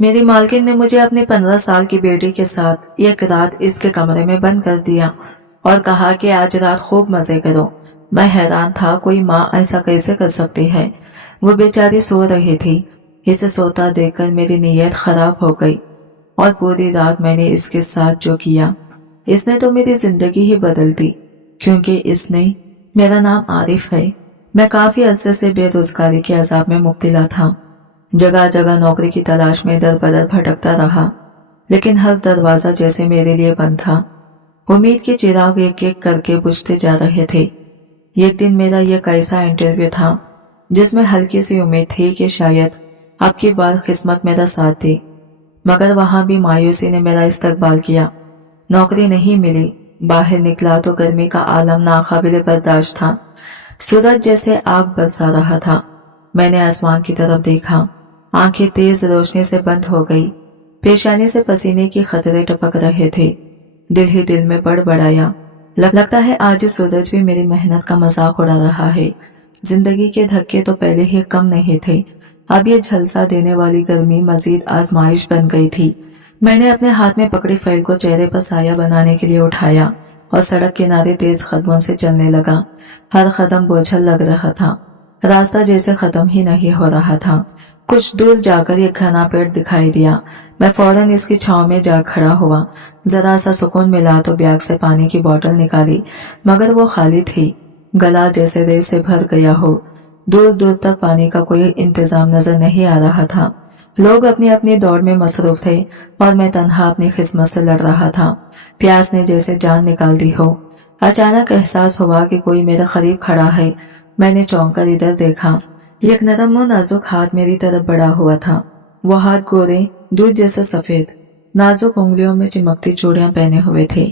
मेरी मालकिन ने मुझे अपनी 15 साल की बेटी के साथ एक रात इसके कमरे में बंद कर दिया और कहा कि आज रात खूब मजे करो। मैं हैरान था, कोई माँ ऐसा कैसे कर सकती है। वो बेचारी सो रही थी। इसे सोता देखकर मेरी नीयत खराब हो गई और पूरी रात मैंने इसके साथ जो किया, इसने तो मेरी जिंदगी ही बदल दी। क्योंकि इसने, मेरा नाम आरिफ है। मैं काफी अरसे से बेरोजगारी के अजाब में मुब्तला था। जगह जगह नौकरी की तलाश में दर बदर भटकता रहा, लेकिन हर दरवाजा जैसे मेरे लिए बंद था। उम्मीद के चिराग एक एक करके बुझते जा रहे थे। एक दिन मेरा यह कैसा इंटरव्यू था जिसमें हल्की सी उम्मीद थी कि शायद अब की बार किस्मत मेरा साथ दे, मगर वहां भी मायूसी ने मेरा इस्तकबाल किया। नौकरी नहीं मिली। बाहर निकला तो गर्मी का आलम नाकाबिले बर्दाश्त था। सूरज जैसे आग बरसा रहा था। मैंने आसमान की तरफ देखा। आंखें तेज रोशनी से बंद हो गई। पेशानी से पसीने की खतरे टपक रहे थे। दिल ही दिल में बड़बड़ाया, लगता है आज सूरज भी मेरी मेहनत का मजाक उड़ा रहा है। जिंदगी के धक्के तो पहले ही कम नहीं थे, अब ये झलसा देने वाली गर्मी मजीद आजमाइश बन गई थी। मैंने अपने हाथ में पकड़ी फाइल को चेहरे पर साया बनाने के लिए उठाया और सड़क किनारे तेज कदमों से चलने लगा। हर कदम बोझल लग रहा था। रास्ता जैसे खत्म ही नहीं हो रहा था। कुछ दूर जाकर एक घना पेड़ दिखाई दिया। मैं फौरन इसकी छांव में जा खड़ा हुआ। जरा सा सुकून मिला तो बैग से पानी की बोतल निकाली, मगर वो खाली थी। गला जैसे रेत से भर गया हो। दूर दूर तक पानी का कोई इंतजाम नजर नहीं आ रहा था। लोग अपनी अपनी दौड़ में मसरूफ थे और मैं तन्हा अपनी किस्मत से लड़ रहा था। प्यास ने जैसे जान निकाल दी हो। अचानक एहसास हुआ कि कोई मेरे करीब खड़ा है। मैंने चौंक कर इधर देखा। एक नरम और नाजुक हाथ मेरी तरफ बढ़ा हुआ था। वो हाथ गोरे, दूध जैसे सफेद, नाजुक उंगलियों में चिमकती चूड़ियां पहने हुए थे।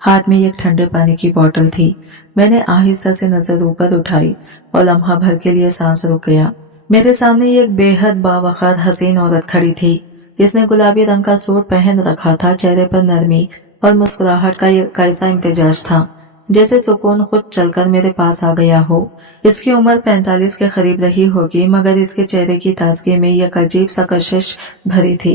हाथ में एक ठंडे पानी की बोतल थी। मैंने आहिस्ता से नजर ऊपर उठाई और लम्हा भर के लिए सांस रुक गया। मेरे सामने एक बेहद बावकार हसीन औरत खड़ी थी। इसने गुलाबी रंग का सूट पहन रखा था। चेहरे पर नरमी और मुस्कुराहट का एक ऐसा इम्तिजाज था जैसे सुकून खुद चलकर मेरे पास आ गया हो। इसकी उम्र 45 के करीब रही होगी, मगर इसके चेहरे की ताजगी में एक अजीब सा कशिश भरी थी।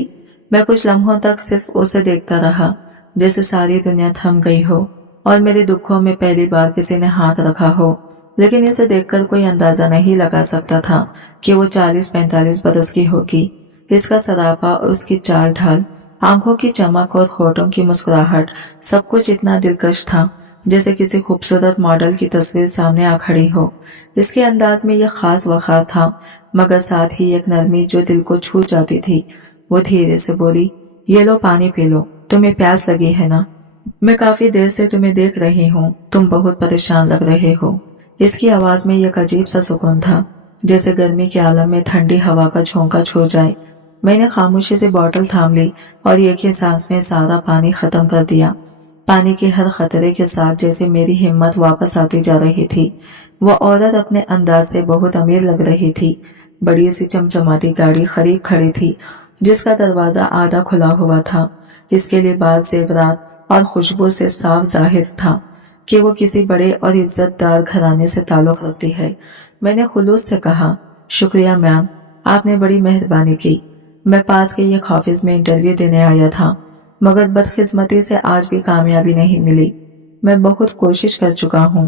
मैं कुछ लम्हों तक सिर्फ उसे देखता रहा, जैसे सारी दुनिया थम गई हो और मेरे दुखों में पहली बार किसी ने हाथ रखा हो। लेकिन इसे देखकर कोई अंदाजा नहीं लगा सकता था कि वो 40-45 बरस की होगी। इसका सरापा और उसकी चाल ढाल, आंखों की चमक और होठों की मुस्कुराहट, सब कुछ इतना दिलकश था जैसे किसी खूबसूरत मॉडल की तस्वीर सामने आ खड़ी हो। इसके अंदाज में यह खास वखार था, मगर साथ ही एक नरमी जो दिल को छू जाती थी। वो धीरे से बोली, ये लो पानी पी लो, तुम्हें प्यास लगी है ना? मैं काफी देर से तुम्हें देख रही हूँ, तुम बहुत परेशान लग रहे हो। इसकी आवाज में एक अजीब सा सुकून था, जैसे गर्मी के आलम में ठंडी हवा का झोंका छू जाए। मैंने खामोशी से बोतल थाम ली और एक ही सांस में सारा पानी खत्म कर दिया। पानी के हर खतरे के साथ जैसे मेरी हिम्मत वापस आती जा रही थी। वो औरत अपने अंदाज से बहुत अमीर लग रही थी। बड़ी सी चमचमाती गाड़ी करीब खड़ी थी, जिसका दरवाजा आधा खुला हुआ था। इसके लिबास, जेवरात और खुशबू से साफ जाहिर था कि वो किसी बड़े और इज्जतदार घराने से ताल्लुक रखती है। मैंने खुलूस से कहा, शुक्रिया मैम, आपने बड़ी मेहरबानी की। मैं पास के एक ऑफिस में इंटरव्यू देने आया था, मगर बदकिस्मती से आज भी कामयाबी नहीं मिली। मैं बहुत कोशिश कर चुका हूँ,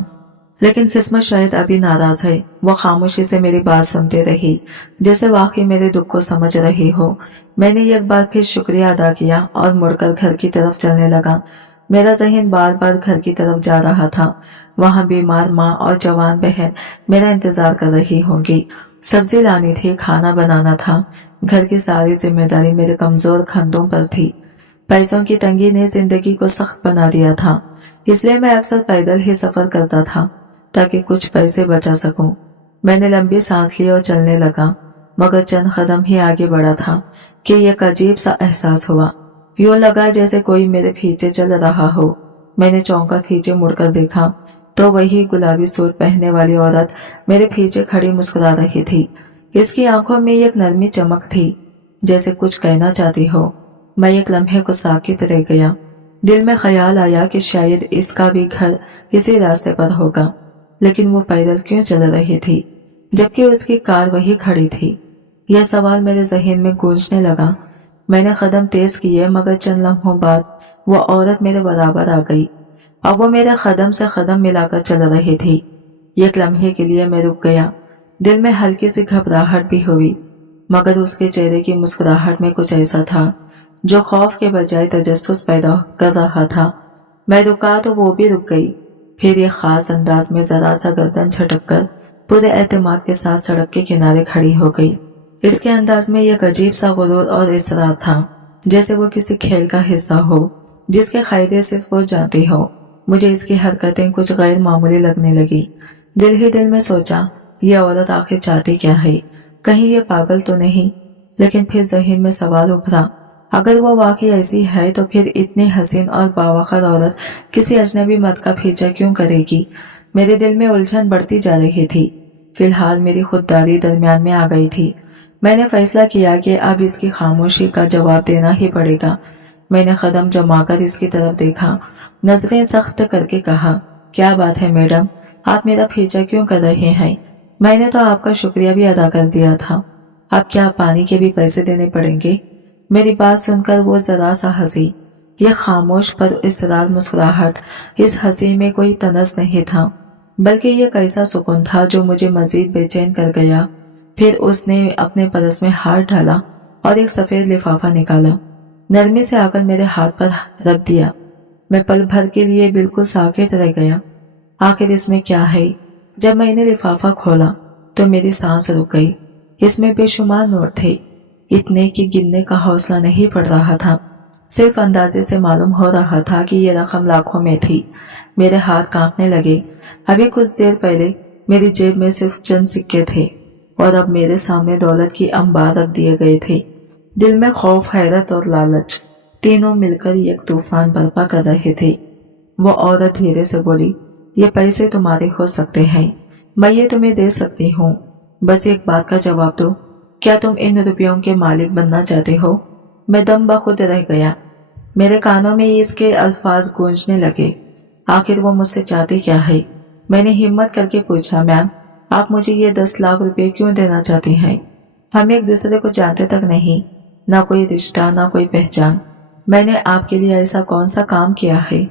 लेकिन किस्मत शायद अभी नाराज है। वो खामोशी से मेरी बात सुनते रही, जैसे वाकई मेरे दुख को समझ रही हो। मैंने एक बार फिर शुक्रिया अदा किया और मुड़कर घर की तरफ चलने लगा। मेरा जहन बार बार घर की तरफ जा रहा था। वहाँ बीमार माँ और जवान बहन मेरा इंतजार कर रही होंगी। सब्जी लानी थी, खाना बनाना था। घर की सारी जिम्मेदारी मेरे कमजोर कंधों पर थी। पैसों की तंगी ने जिंदगी को सख्त बना दिया था, इसलिए मैं अक्सर पैदल ही सफर करता था ताकि कुछ पैसे बचा सकूं। मैंने लंबी सांस ली और चलने लगा, मगर चंद कदम ही आगे बढ़ा था कि एक अजीब सा एहसास हुआ। यूं लगा जैसे कोई मेरे पीछे चल रहा हो। मैंने चौंक कर पीछे मुड़कर देखा तो वही गुलाबी सूट पहनने वाली औरत मेरे पीछे खड़ी मुस्कुरा रही थी। इसकी आंखों में एक नरमी चमक थी, जैसे कुछ कहना चाहती हो। मैं एक लम्हे को साकित रह गया। दिल में ख्याल आया कि शायद इसका भी घर इसी रास्ते पर होगा, लेकिन वो पैदल क्यों चल रही थी जबकि उसकी कार वही खड़ी थी? यह सवाल मेरे जहन में गूंजने लगा। میں نے قدم تیز کیے مگر چند لمحوں بعد وہ عورت میرے برابر آ گئی۔ اب وہ میرے قدم سے قدم ملا کر چل رہی تھی۔ ایک لمحے کے لیے میں رک گیا، دل میں ہلکی سی گھبراہٹ بھی ہوئی، مگر اس کے چہرے کی مسکراہٹ میں کچھ ایسا تھا جو خوف کے بجائے تجسس پیدا کر رہا تھا۔ میں رکا تو وہ بھی رک گئی، پھر ایک خاص انداز میں ذرا سا گردن جھٹک کر پورے اعتماد کے ساتھ سڑک کے کنارے کھڑی ہو گئی۔ اس کے انداز میں ایک عجیب سا غرور اور اصرار تھا، جیسے وہ کسی کھیل کا حصہ ہو جس کے قاعدے صرف وہ جانتی ہو۔ مجھے اس کی حرکتیں کچھ غیر معمولی لگنے لگی۔ دل ہی دل میں سوچا، یہ عورت آخر چاہتی کیا ہے؟ کہیں یہ پاگل تو نہیں؟ لیکن پھر ذہن میں سوال ابھرا، اگر وہ واقعی ایسی ہے تو پھر اتنی حسین اور باوقار عورت کسی اجنبی مرد کا پیچھا کیوں کرے گی؟ میرے دل میں الجھن بڑھتی جا رہی تھی۔ فی الحال میری خودداری درمیان میں آ گئی تھی۔ میں نے فیصلہ کیا کہ اب اس کی خاموشی کا جواب دینا ہی پڑے گا۔ میں نے قدم جما کر اس کی طرف دیکھا، نظریں سخت کر کے کہا، کیا بات ہے میڈم، آپ میرا پیچھا کیوں کر رہے ہیں؟ میں نے تو آپ کا شکریہ بھی ادا کر دیا تھا، اب کیا پانی کے بھی پیسے دینے پڑیں گے؟ میری بات سن کر وہ ذرا سا ہنسی۔ یہ خاموش پر اسرار مسکراہٹ، اس ہنسی میں کوئی طنز نہیں تھا، بلکہ یہ کیسا سکون تھا جو مجھے مزید بے چین کر گیا۔ پھر اس نے اپنے پرس میں ہاتھ ڈالا اور ایک سفید لفافہ نکالا، نرمی سے آ کر میرے ہاتھ پر رکھ دیا۔ میں پل بھر کے لیے بالکل ساکت رہ گیا۔ آخر اس میں کیا ہے؟ جب میں نے لفافہ کھولا تو میری سانس رک گئی۔ اس میں بے شمار نوٹ تھے، اتنے کہ گننے کا حوصلہ نہیں پڑ رہا تھا۔ صرف اندازے سے معلوم ہو رہا تھا کہ یہ رقم لاکھوں میں تھی۔ میرے ہاتھ کانپنے لگے۔ ابھی کچھ دیر پہلے میری جیب میں صرف چند سکے تھے اور اب میرے سامنے دولت کی انبار رکھ دیے گئے تھے۔ دل میں خوف، حیرت اور لالچ تینوں مل کر ایک طوفان برپا کر رہے تھے۔ وہ عورت دھیرے سے بولی، یہ پیسے تمہارے ہو سکتے ہیں، میں یہ تمہیں دے سکتی ہوں، بس ایک بات کا جواب دو، کیا تم ان روپیوں کے مالک بننا چاہتے ہو؟ میں دم بخود رہ گیا۔ میرے کانوں میں اس کے الفاظ گونجنے لگے۔ آخر وہ مجھ سے چاہتی کیا ہے؟ میں نے ہمت کر کے پوچھا، میم آپ مجھے یہ 10 لاکھ روپے کیوں دینا چاہتی ہیں؟ ہم ایک دوسرے کو جانتے تک نہیں، نہ کوئی رشتہ نہ کوئی پہچان۔ میں نے آپ کے لیے ایسا کون سا کام کیا ہے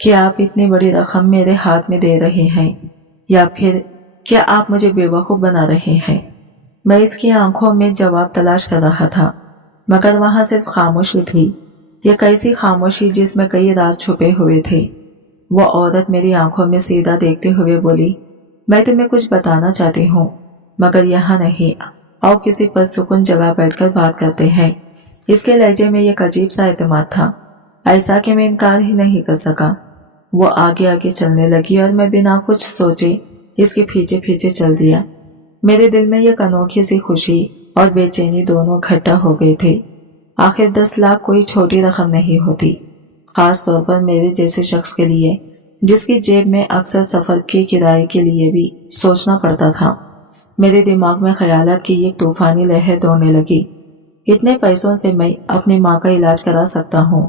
کہ آپ اتنی بڑی رقم میرے ہاتھ میں دے رہے ہیں؟ یا پھر کیا آپ مجھے بے وقوف بنا رہے ہیں؟ میں اس کی آنکھوں میں جواب تلاش کر رہا تھا، مگر وہاں صرف خاموشی تھی، ایک ایسی خاموشی جس میں کئی راز چھپے ہوئے تھے۔ وہ عورت میری آنکھوں میں سیدھا دیکھتے ہوئے بولی، میں تمہیں کچھ بتانا چاہتی ہوں، مگر یہاں نہیں، آؤ کسی پرسکون جگہ بیٹھ کر بات کرتے ہیں۔ اس کے لہجے میں ایک عجیب سا اعتماد تھا، ایسا کہ میں انکار ہی نہیں کر سکا۔ وہ آگے آگے چلنے لگی اور میں بنا کچھ سوچے اس کے پیچھے پیچھے چل دیا۔ میرے دل میں ایک انوکھی سی خوشی اور بے چینی دونوں اکٹھا ہو گئے تھے۔ آخر 10 لاکھ کوئی چھوٹی رقم نہیں ہوتی، خاص طور پر میرے جیسے شخص کے لیے جس کی جیب میں اکثر سفر کے کرائے کے لیے بھی سوچنا پڑتا تھا۔ میرے دماغ میں خیالات کی ایک طوفانی لہر دوڑنے لگی۔ اتنے پیسوں سے میں اپنی ماں کا علاج کرا سکتا ہوں،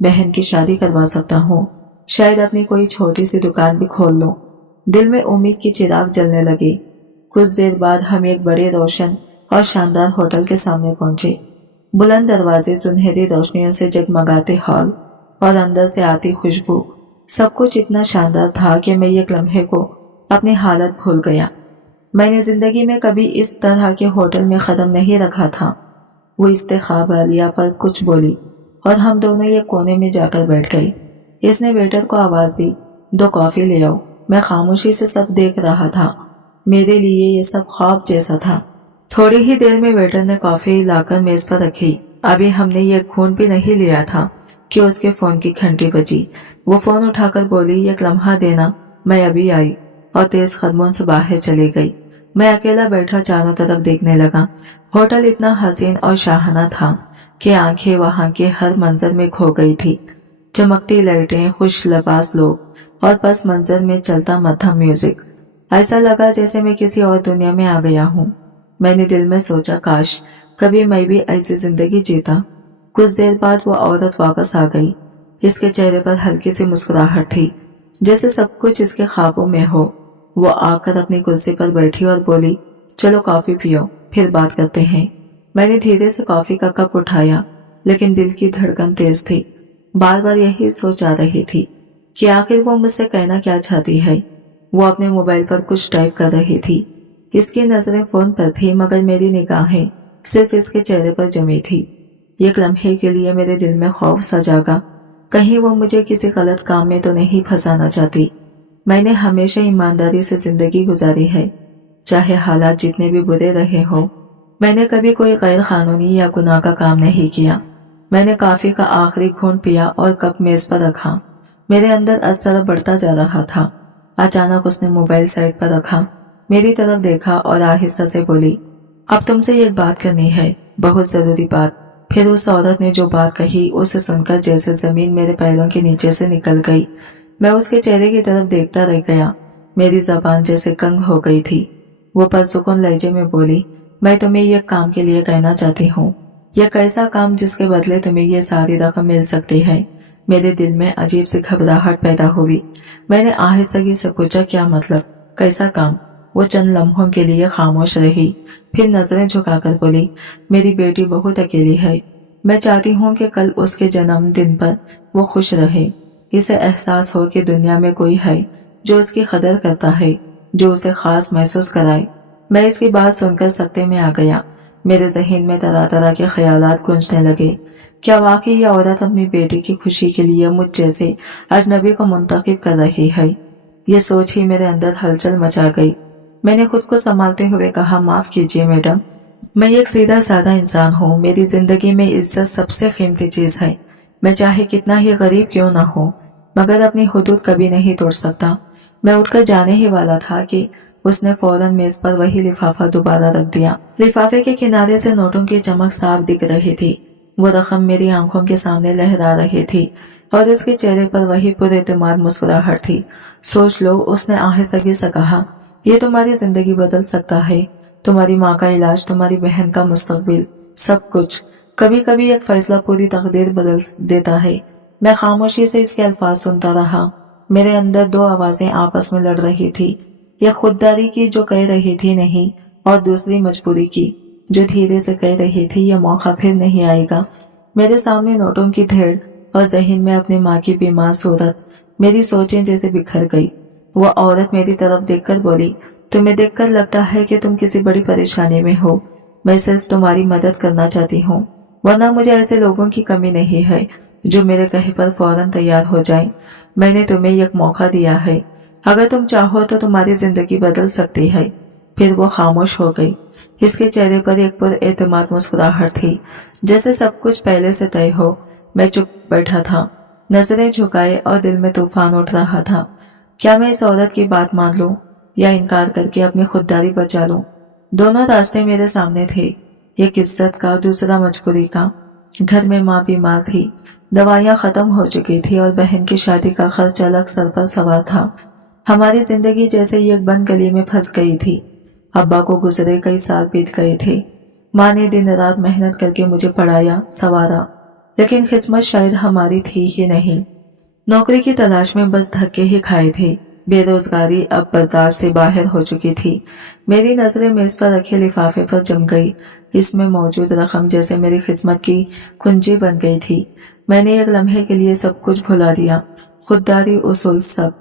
بہن کی شادی کروا سکتا ہوں، شاید اپنی کوئی چھوٹی سی دکان بھی کھول لوں۔ دل میں امید کی چراغ جلنے لگے۔ کچھ دیر بعد ہم ایک بڑے روشن اور شاندار ہوٹل کے سامنے پہنچے۔ بلند دروازے، سنہری روشنیوں سے جگمگاتے ہال اور اندر سے آتی خوشبو، سب کچھ اتنا شاندار تھا کہ میں ایک لمحے کو اپنی حالت بھول گیا۔ میں نے زندگی میں کبھی اس طرح کے ہوٹل میں قدم نہیں رکھا تھا۔ وہ استخاب عالیہ پر کچھ بولی اور ہم دونوں ایک کونے میں جا کر بیٹھ گئے۔ اس نے ویٹر کو آواز دی، 2 کافی لے آؤ۔ میں خاموشی سے سب دیکھ رہا تھا۔ میرے لیے یہ سب خواب جیسا تھا۔ تھوڑی ہی دیر میں ویٹر نے کافی لا کر میز پر رکھی۔ ابھی ہم نے یہ گھونٹ بھی نہیں لیا تھا کہ اس کے فون کی گھنٹی بجی۔ وہ فون اٹھا کر بولی، 1 لمحہ دینا، میں ابھی آئی، اور تیز قدموں سے باہر چلی گئی۔ میں اکیلا بیٹھا چاروں طرف دیکھنے لگا۔ ہوٹل اتنا حسین اور شاہانہ تھا کہ آنکھیں وہاں کے ہر منظر میں کھو گئی تھی۔ چمکتی لائٹیں، خوش لباس لوگ اور پس منظر میں چلتا مدھم میوزک، ایسا لگا جیسے میں کسی اور دنیا میں آ گیا ہوں۔ میں نے دل میں سوچا، کاش کبھی میں بھی ایسی زندگی جیتا۔ کچھ دیر بعد وہ عورت واپس آ گئی۔ اس کے چہرے پر ہلکی سی مسکراہٹ تھی، جیسے سب کچھ اس کے خوابوں میں ہو۔ وہ آ کر اپنی کرسی پر بیٹھی اور بولی، چلو کافی پیو، پھر بات کرتے ہیں۔ میں نے دھیرے سے کافی کا کپ اٹھایا लेकिन दिल की धड़कन तेज थी। बार बार यही सोच आ रही थी कि आखिर वो मुझसे कहना क्या चाहती है। वो अपने मोबाइल पर कुछ टाइप कर रही थी। इसकी नजरें फोन पर थी, मगर मेरी निगाहें सिर्फ इसके चेहरे पर जमी थी। एक लम्हे के लिए मेरे दिल में खौफ सा जागा, कहीं वो मुझे किसी गलत काम में तो नहीं फंसाना चाहती। मैंने हमेशा ईमानदारी से जिंदगी गुजारी है, चाहे हालात जितने भी बुरे रहे हो। मैंने कभी कोई गैर कानूनी या गुनाह का काम नहीं किया। मैंने काफी का आखिरी घूंट पिया और कप मेज पर रखा। मेरे अंदर असर बढ़ता जा रहा था। अचानक उसने मोबाइल साइड पर रखा, मेरी तरफ देखा और आहिस्ता से बोली, अब तुमसे एक बात करनी है, बहुत जरूरी बात। फिर उस औरत ने जो बात कही उसे सुनकर जैसे जमीन मेरे पैरों के नीचे से निकल गई। मैं उसके चेहरे की तरफ देखता रह गया। मेरी जबान जैसे कंग हो गई थी। वो परसुकून लहजे में बोली, मैं तुम्हें यह काम के लिए कहना चाहती हूँ। यह कैसा काम जिसके बदले तुम्हें यह सारी रकम मिल सकती है। मेरे दिल में अजीब सी घबराहट पैदा हुई। मैंने आहिस्तगी से पूछा, क्या मतलब, कैसा काम? वो चंद लम्हों के लिए खामोश रही, फिर नजरें झुकाकर बोली, मेरी बेटी बहुत अकेली है। मैं चाहती हूँ कि कल उसके जन्मदिन पर वो खुश रहे। इसे एहसास हो कि दुनिया में कोई है जो उसकी कदर करता है, जो उसे खास महसूस कराए। मैं इसकी बात सुनकर सकते में आ गया। मेरे जहन में तरह तरह के ख्यालात गूंजने लगे। क्या वाकई यह औरत अपनी बेटी की खुशी के लिए मुझ जैसे अजनबी को मुंतखब कर रही है? ये सोच ही मेरे अंदर हलचल मचा गई। मैंने खुद को संभालते हुए कहा, माफ कीजिए मैडम, मैं एक सीधा साधा इंसान हूँ। मेरी जिंदगी में इज्जत सबसे कीमती चीज है। मैं चाहे कितना ही गरीब क्यों ना हो, मगर अपनी हुदूद कभी नहीं तोड़ सकता। मैं उठकर जाने ही वाला था कि उसने फौरन मेज पर वही लिफाफा दोबारा रख दिया। लिफाफे के किनारे से नोटों की चमक साफ दिख रही थी। वो रकम मेरी आंखों के सामने लहरा रही थी और उसके चेहरे पर वही पुरएतमाद मुस्कुराहट थी। सोच लो, उसने आहिस्तगी से कहा, ये तुम्हारी जिंदगी बदल सकता है। तुम्हारी माँ का इलाज, तुम्हारी बहन का मुस्तकबिल, सब कुछ। कभी कभी एक फैसला पूरी तकदीर बदल देता है। मैं खामोशी से इसके अल्फाज सुनता रहा। मेरे अंदर दो आवाजें आपस में लड़ रही थी। यह खुददारी की जो कह रही थी नहीं, और दूसरी मजबूरी की जो धीरे से कह रही थी, यह मौका फिर नहीं आएगा। मेरे सामने नोटों की ढेर और जहन में अपनी माँ की बीमार सूरत। मेरी सोचें जैसे बिखर गई। वह औरत मेरी तरफ देखकर बोली, तुम्हें देखकर लगता है कि तुम किसी बड़ी परेशानी में हो। मैं सिर्फ तुम्हारी मदद करना चाहती हूँ, वरना मुझे ऐसे लोगों की कमी नहीं है जो मेरे कहे पर फौरन तैयार हो जाएं। मैंने तुम्हें एक मौका दिया है, अगर तुम चाहो तो तुम्हारी जिंदगी बदल सकती है। फिर वो खामोश हो गई। इसके चेहरे पर एक पुरएतमाद मुस्कुराहट थी, जैसे सब कुछ पहले से तय हो। मैं चुप बैठा था, नजरें झुकाए और दिल में तूफान उठ रहा था। क्या मैं इस औरत की बात मान लूं या इनकार करके अपनी खुददारी बचा लूं? दोनों रास्ते मेरे सामने थे, एक इज्जत का, दूसरा मजबूरी का। घर में माँ बीमार थी, दवाइयाँ खत्म हो चुकी थी और बहन की शादी का खर्च अलग सर पर सवार था। हमारी जिंदगी जैसे ही एक बंद गली में फंस गई थी। अब्बा को गुजरे कई साल बीत गए थे। माँ ने दिन रात मेहनत करके मुझे पढ़ाया, संवारा, लेकिन किस्मत शायद हमारी थी ही नहीं। नौकरी की तलाश में बस धक्के ही खाए थे। बेरोजगारी अब बर्दाश्त से बाहर हो चुकी थी। मेरी नजरें मेज पर रखे लिफाफे पर जम गई। इसमें मौजूद रकम जैसे मेरी किस्मत की कुंजी बन गई थी। मैंने एक लम्हे के लिए सब कुछ भुला दिया, खुददारी, उसूल, सब,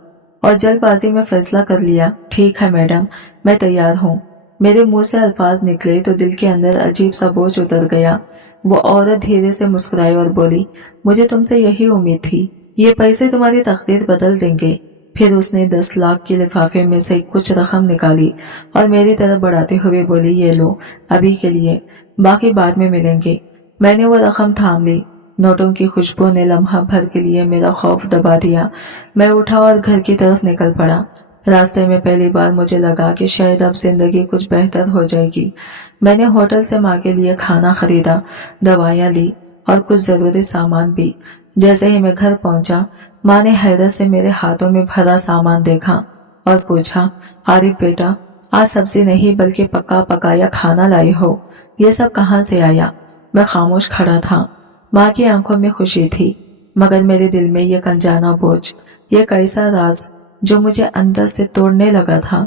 और जल्दबाजी में फैसला कर लिया। ठीक है मैडम, मैं तैयार हूँ। मेरे मुंह से अल्फाज निकले तो दिल के अंदर अजीब सा बोझ उतर गया। वो औरत धीरे से मुस्कुराई और बोली, मुझे तुमसे यही उम्मीद थी, ये पैसे तुम्हारी तकदीर बदल देंगे। फिर उसने 10 लाख के लिफाफे में से कुछ रकम निकाली और मेरी तरफ बढ़ाते हुए बोली, ये लो, अभी के लिए, बाकी बाद में मिलेंगे। मैंने वो रकम थाम ली। नोटों की खुशबू ने लम्हा भर के लिए मेरा खौफ दबा दिया। मैं उठा और घर की तरफ निकल पड़ा। रास्ते में पहली बार मुझे लगा कि शायद अब जिंदगी कुछ बेहतर हो जाएगी। मैंने होटल से माँ के लिए खाना खरीदा, दवाइयाँ ली और कुछ जरूरी सामान भी। जैसे ही मैं घर पहुंचा, माँ ने हैरत से मेरे हाथों में भरा सामान देखा और पूछा, आरिफ बेटा, आज सब्जी नहीं बल्कि पका पकाया खाना लाई हो, ये सब कहाँ से आया? मैं खामोश खड़ा था। माँ की आंखों में खुशी थी, मगर मेरे दिल में ये अनजाना बोझ, ये कैसा राज जो मुझे अंदर से तोड़ने लगा था,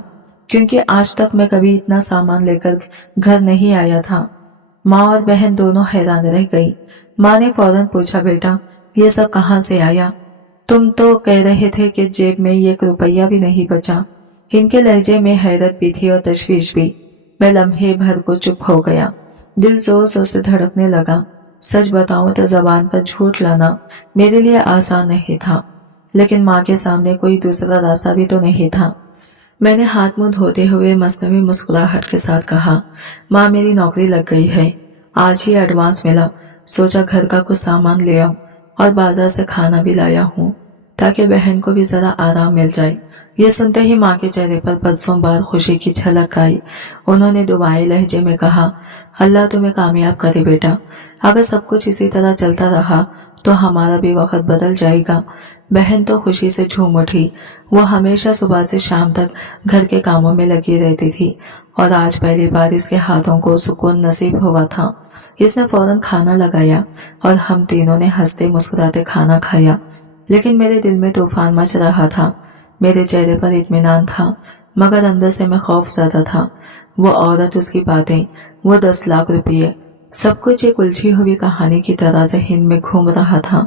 क्योंकि आज तक मैं कभी इतना सामान लेकर घर नहीं आया था। माँ और बहन दोनों हैरान रह गई। माँ ने फौरन पूछा, बेटा ये सब कहाँ से आया? तुम तो कह रहे थे कि जेब में 1 रुपया भी नहीं बचा। इनके लहजे में हैरत भी थी और तशवीश भी। मैं लम्हे भर को चुप हो गया। दिल जोर जोर से धड़कने लगा। सच बताऊं तो जबान पर झूठ लाना मेरे लिए आसान नहीं था, लेकिन माँ के सामने कोई दूसरा रास्ता भी तो नहीं था। मैंने हाथ मुंह धोते हुए मसनवी मुस्कुराहट के साथ कहा, माँ मेरी नौकरी लग गई है, आज ही एडवांस मिला। सोचा घर का कुछ सामान ले आऊं और बाजार से खाना भी लाया हूँ ताकि बहन को भी जरा आराम मिल जाए। ये सुनते ही माँ के चेहरे पर बरसों बाद खुशी की झलक आई। उन्होंने दुआई लहजे में कहा, अल्लाह तुम्हें कामयाब करे बेटा। अगर सब कुछ इसी तरह चलता रहा तो हमारा भी वक्त बदल जाएगा। बहन तो खुशी से झूम उठी। वो हमेशा सुबह से शाम तक घर के कामों में लगी रहती थी और आज पहली बार इसके हाथों को सुकून नसीब हुआ था। इसने फौरन खाना लगाया और हम तीनों ने हंसते मुस्कुराते खाना खाया। लेकिन मेरे दिल में तूफान मच रहा था। मेरे चेहरे पर इत्मीनान था, मगर अंदर से मैं खौफ ज़्यादा था। वो औरत, उसकी बातें, वो 10 लाख रुपये, सब कुछ एक उलझी हुई कहानी की तरह ज़हन में घूम रहा था।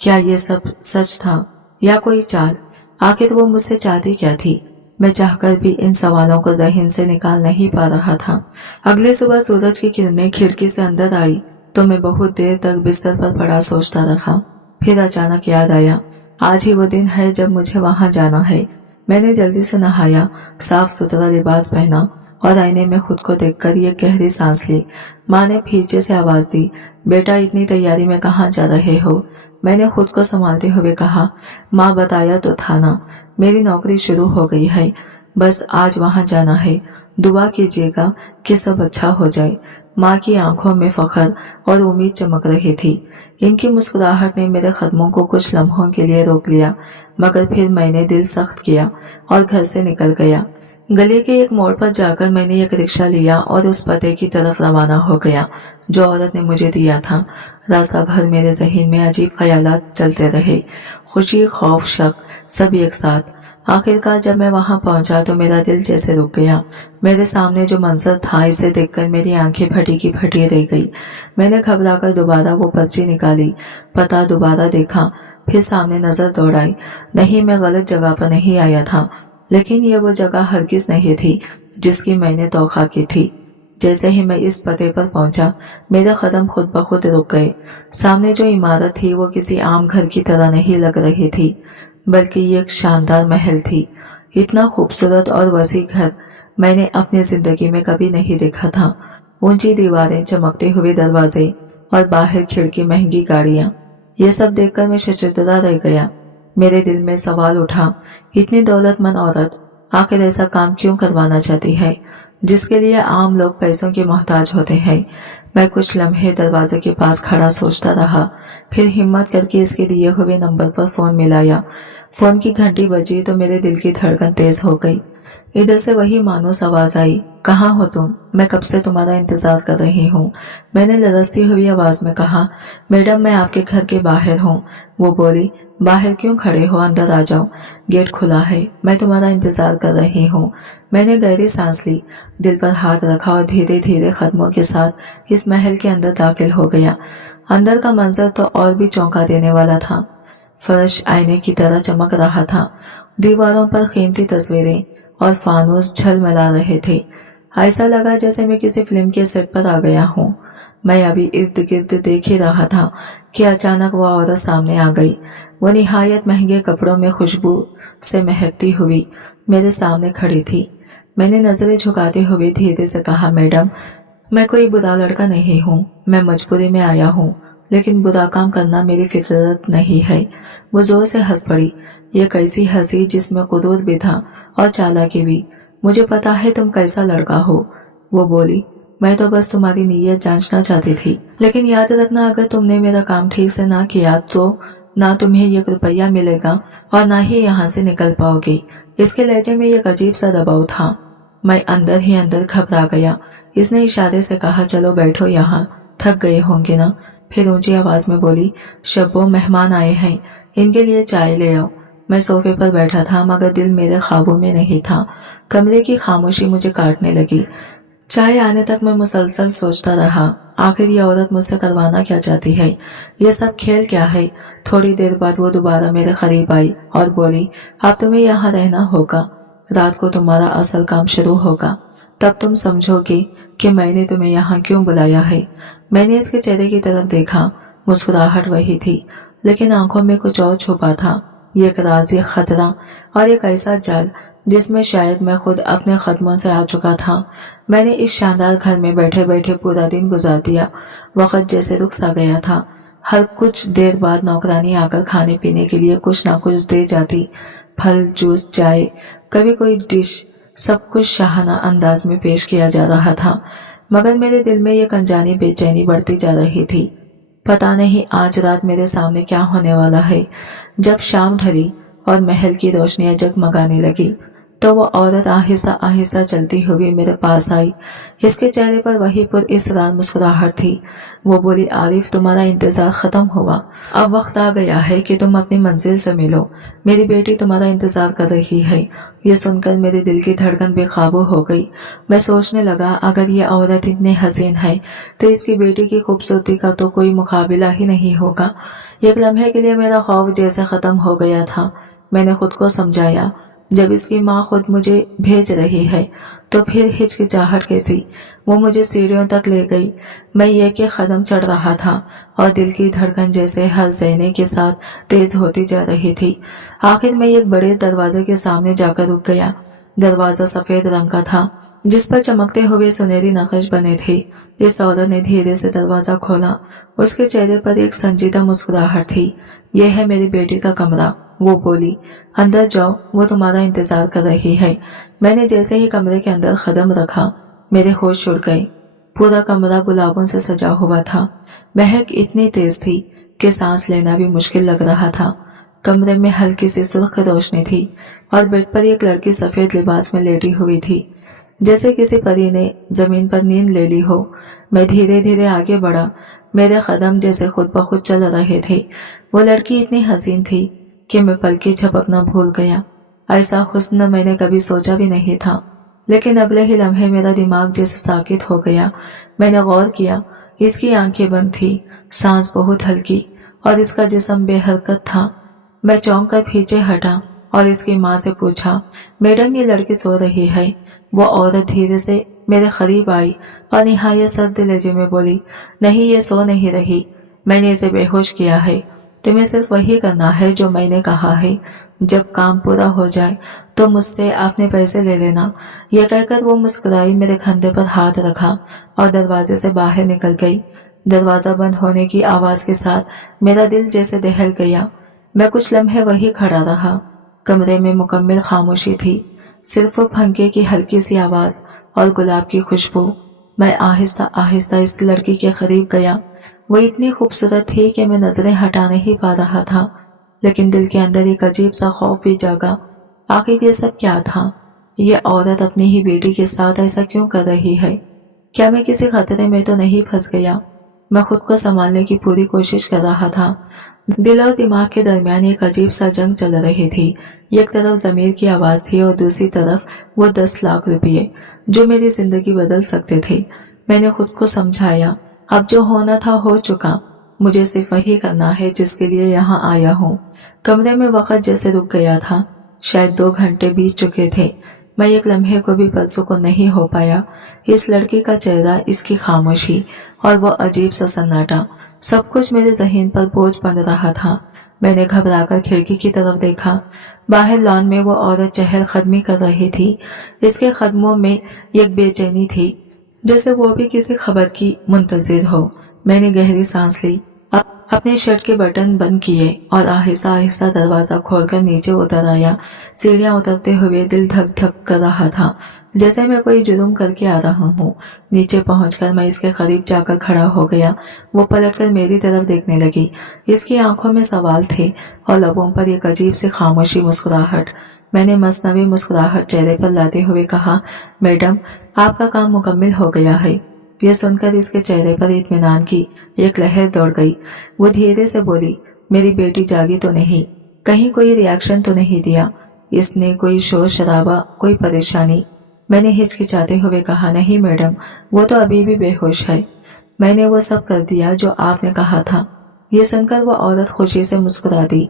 क्या ये सब सच था या कोई चाल? आखिर वो मुझसे चाहती क्या थी? मैं चाहकर भी इन सवालों को ज़हन से निकाल नहीं पा रहा था। अगले सुबह सूरज की किरणें खिड़की से अंदर आई तो मैं बहुत देर तक बिस्तर पर पड़ा सोचता रहा। फिर अचानक याद आया, आज ही वो दिन है जब मुझे वहां जाना है। मैंने जल्दी से नहाया, साफ सुथरा लिबास पहना और आईने में खुद को देखकर ये गहरी सांस ली। माँ ने पीछे से आवाज दी, बेटा इतनी तैयारी में कहाँ जा रहे हो? मैंने खुद को संभालते हुए कहा, माँ बताया तो था ना, मेरी नौकरी शुरू हो गई है, बस आज वहां जाना है। दुआ कीजिएगा कि सब अच्छा हो जाए। माँ की आंखों में फख्र और उम्मीद चमक रही थी। इनकी मुस्कुराहट ने मेरे कदमों को कुछ लम्हों के लिए रोक लिया, मगर फिर मैंने दिल सख्त किया और घर से निकल गया। गली के एक मोड़ पर जाकर मैंने एक रिक्शा लिया और उस पते की तरफ रवाना हो गया जो औरत ने मुझे दिया था। रास्ता भर मेरे जहन में अजीब ख्यालात चलते रहे, खुशी, खौफ, शक, सब एक साथ। आखिरकार जब मैं वहां पहुंचा तो मेरा दिल जैसे रुक गया। मेरे सामने जो मंजर था, इसे देखकर मेरी आंखें फटी की फटी रह गई। मैंने घबराकर दोबारा वो पर्ची निकाली, पता दोबारा देखा, फिर सामने नजर दौड़ाई। नहीं, मैं गलत जगह पर नहीं आया था, लेकिन ये वो जगह हरगिज नहीं थी जिसकी मैंने तौखा की थी। जैसे ही मैं इस पते पर पहुंचा, मेरे कदम खुद ब खुद रुक गए। सामने जो इमारत थी वो किसी आम घर की तरह नहीं लग रही थी, बल्कि ये एक शानदार महल थी। इतना खूबसूरत और वसी घर मैंने अपनी जिंदगी में कभी नहीं देखा था। ऊंची दीवारें, चमकते हुए दरवाजे और बाहर खिड़की, महंगी गाड़ियां, ये सब देखकर मैं शर्मिंदा रह गया। मेरे दिल में सवाल उठा, इतनी दौलतमंद औरत आखिर ऐसा काम क्यों करवाना चाहती है जिसके लिए आम लोग पैसों के मोहताज होते हैं। मैं कुछ लम्हे दरवाजे के पास खड़ा सोचता रहा, फिर हिम्मत करके इसके दिए हुए नंबर पर फोन मिलाया। फोन की घंटी बजी तो मेरे दिल की धड़कन तेज हो गई। इधर से वही मानूस आवाज आई, कहाँ हो तुम? मैं कब से तुम्हारा इंतजार कर रही हूँ। मैंने लरसती हुई आवाज में कहा, मैडम मैं आपके घर के बाहर हूँ। वो बोली, बाहर क्यों खड़े हो, अंदर आ जाओ, गेट खुला है, मैं तुम्हारा इंतजार कर रही हूँ। मैंने गहरी सांस ली, दिल पर हाथ रखा और धीरे धीरे कदमों के साथ इस महल के अंदर दाखिल हो गया। अंदर का मंजर तो और भी चौंका देने वाला था। फर्श आईने की तरह चमक रहा था, दीवारों पर कीमती तस्वीरें और फानूस झलमला रहे थे। ऐसा लगा जैसे मैं किसी फिल्म के सेट पर आ गया हूँ। मैं अभी इर्द गिर्द देख ही रहा था कि अचानक वो औरत सामने आ गई। वो निहायत महंगे कपड़ों में खुशबू से महकती हुई मेरे सामने खड़ी थी। मैंने नजरें झुकाते हुए धीरे से कहा, मैडम मैं कोई बुरा लड़का नहीं हूँ, मैं मजबूरी में आया हूँ, लेकिन बुरा काम करना मेरी फितरत नहीं है। वो जोर से हंस पड़ी, ये कैसी हंसी जिसमें कुरूर भी था और चालाकी भी। मुझे पता है तुम कैसा लड़का हो, वो बोली, मैं तो बस तुम्हारी नीयत जांचना चाहती थी, लेकिन याद रखना अगर तुमने मेरा काम ठीक से ना किया तो ना तुम्हें 1 रुपया मिलेगा और ना ही यहाँ से निकल पाओगे। इसके लहजे में एक अजीब सा दबाव था। मैं अंदर ही अंदर घबरा गया। इसने इशारे से कहा, चलो बैठो यहाँ, थक गए होंगे ना। फिर ऊंची आवाज में बोली, शब्बो मेहमान आए हैं, इनके लिए चाय ले आओ। मैं सोफे पर बैठा था, मगर दिल मेरे ख्वाबों में नहीं था। कमरे की खामोशी मुझे काटने लगी। चाय आने तक मैं मुसलसल सोचता रहा, आखिर ये औरत मुझसे करवाना क्या चाहती है, ये सब खेल क्या है। थोड़ी देर बाद वो दोबारा मेरे करीब आई और बोली, अब तुम्हें यहाँ रहना होगा, रात को तुम्हारा असल काम शुरू होगा, तब तुम समझोगे कि मैंने तुम्हें यहाँ क्यों बुलाया है। मैंने इसके चेहरे की तरफ देखा, मुस्कुराहट वही थी, लेकिन आंखों में कुछ और छुपा था, ये एक राज, ये खतरा और एक ऐसा जाल जिसमें शायद मैं खुद अपने कदमों से आ चुका था। मैंने इस शानदार घर में बैठे बैठे पूरा दिन गुजार दिया। वक्त जैसे रुक सा गया था। हर कुछ देर बाद नौकरानी आकर खाने पीने के लिए कुछ ना कुछ दे जाती, फल, जूस, चाय, कभी कोई डिश, सब कुछ शाहाना अंदाज में पेश किया जा रहा था। मगर मेरे दिल में एक अनजानी बेचैनी बढ़ती जा रही थी। पता नहीं आज रात मेरे सामने क्या होने वाला है। जब शाम ढली और महल की रोशनियां जगमगाने लगी तो वो औरत आहिस्ता आहिस्ता चलती हुई मेरे पास आई। इसके चेहरे पर वही पुरइसरार मुस्कुराहट थी। वो बोली, आरिफ, तुम्हारा इंतजार खत्म हुआ, अब वक्त आ गया है कि तुम अपनी मंजिल से मिलो। मेरी बेटी तुम्हारा इंतजार कर रही है। ये सुनकर मेरे दिल की धड़कन बेकाबू हो गई। मैं सोचने लगा, अगर ये औरत इतनी हसीन है तो इसकी बेटी की खूबसूरती का तो कोई मुकाबला ही नहीं होगा। एक लम्हे के लिए मेरा खौफ जैसे खत्म हो गया था। मैंने खुद को समझाया, जब इसकी माँ खुद मुझे भेज रही है तो फिर हिचकिचाहट कैसी। वो मुझे सीढ़ियों तक ले गई। मैं एक एक कदम चढ़ रहा था और दिल की धड़कन जैसे हर ज़हने के साथ तेज होती जा रही थी। आखिर मैं एक बड़े दरवाजे के सामने जाकर रुक गया। दरवाजा सफेद रंग का था, जिस पर चमकते हुए सुनहरी नक्श बने थे। इस औरत ने धीरे से दरवाजा खोला। उसके चेहरे पर एक संजीदा मुस्कुराहट थी। यह है मेरी बेटी का कमरा, वो बोली, अंदर जाओ, वो तुम्हारा इंतजार कर रही है। मैंने जैसे ही कमरे के अंदर कदम रखा, मेरे होश उड़ गए। पूरा कमरा गुलाबों से सजा हुआ था। महक इतनी तेज थी कि सांस लेना भी मुश्किल लग रहा था। कमरे में हल्की सी सुर्ख रोशनी थी और बेड पर एक लड़की सफेद लिबास में लेटी हुई थी, जैसे किसी परी ने जमीन पर नींद ले ली हो। मैं धीरे धीरे आगे बढ़ा। मेरे कदम जैसे खुद ब खुद चल रहे थे। वो लड़की इतनी हसीन थी कि मैं पलकें झपकना भूल गया। ऐसा हुस्न मैंने कभी सोचा भी नहीं था। लेकिन अगले ही लम्हे मेरा दिमाग जैसे साकित हो गया। मैंने गौर किया, इसकी आंखें बंद थी, सांस बहुत हल्की और इसका जिस्म बेहरकत था। मैं चौंक कर पीछे हटा और इसकी माँ से पूछा, मैडम, ये लड़की सो रही है? वो औरत धीरे से मेरे करीब आई और निहायत सर्द लहजे में बोली, नहीं, ये सो नहीं रही, मैंने इसे बेहोश किया है। तुम्हें सिर्फ वही करना है जो मैंने कहा है। जब काम पूरा हो जाए तो मुझसे आपने पैसे ले लेना। यह कहकर वो मुस्कुराई, मेरे कंधे पर हाथ रखा और दरवाजे से बाहर निकल गई। दरवाजा बंद होने की आवाज के साथ मेरा दिल जैसे दहल गया। मैं कुछ लम्हे वही खड़ा रहा। कमरे में मुकम्मल खामोशी थी, सिर्फ पंखे की हल्की सी आवाज और गुलाब की खुशबू। मैं आहिस्ता आहिस्ता इस लड़की के करीब गया। वो इतनी खूबसूरत थी कि मैं नजरें हटा नहीं पा रहा था, लेकिन दिल के अंदर एक अजीब सा खौफ भी जागा। आखिर ये सब क्या था? ये औरत अपनी ही बेटी के साथ ऐसा क्यों कर रही है? क्या मैं किसी खतरे में तो नहीं फंस गया? मैं खुद को संभालने की पूरी कोशिश कर रहा था। दिल और दिमाग के दरमियान एक अजीब सा जंग चल रही थी। एक तरफ जमीर की आवाज थी और दूसरी तरफ वो 10 लाख रुपये जो मेरी जिंदगी बदल सकते थे। मैंने खुद को समझाया, अब जो होना था हो चुका, मुझे सिर्फ वही करना है जिसके लिए यहाँ आया हूँ। कमरे में वक्त जैसे रुक गया था। शायद 2 घंटे बीत चुके थे। मैं एक लम्हे को भी परसुकून नहीं हो पाया। इस लड़की का चेहरा, इसकी खामोशी और वो अजीब सा सन्नाटा, सब कुछ मेरे जहन पर बोझ बन रहा था। मैंने घबराकर खिड़की की तरफ देखा। बाहर लॉन में वो औरत चहलकदमी कर रही थी। इसके कदमों में एक बेचैनी थी, जैसे वो भी किसी खबर की मुंतजिर हो। मैंने गहरी सांस ली, अपने शर्ट के बटन बंद किए और आहिस्ता आहिस्ता दरवाजा खोलकर नीचे उतर आया। सीढ़ियां उतरते हुए दिल धक धक कर रहा था, जैसे मैं कोई जुर्म करके आ रहा हूँ। नीचे पहुंचकर मैं इसके करीब जाकर खड़ा हो गया। वो पलटकर मेरी तरफ देखने लगी। इसकी आंखों में सवाल थे और लबों पर एक अजीब सी खामोशी मुस्कुराहट। मैंने मसनवी मुस्कुराहट चेहरे पर लाते हुए कहा, मैडम, आपका काम मुकम्मल हो गया है। यह सुनकर इसके चेहरे पर इत्मीनान की एक लहर दौड़ गई। वो धीरे से बोली, मेरी बेटी जागी तो नहीं? कहीं कोई रिएक्शन तो नहीं दिया इसने? कोई शोर शराबा, कोई परेशानी? मैंने हिचकिचाते हुए कहा, नहीं मैडम, वो तो अभी भी बेहोश है। मैंने वो सब कर दिया जो आपने कहा था। ये सुनकर वो औरत खुशी से मुस्कुरा दी।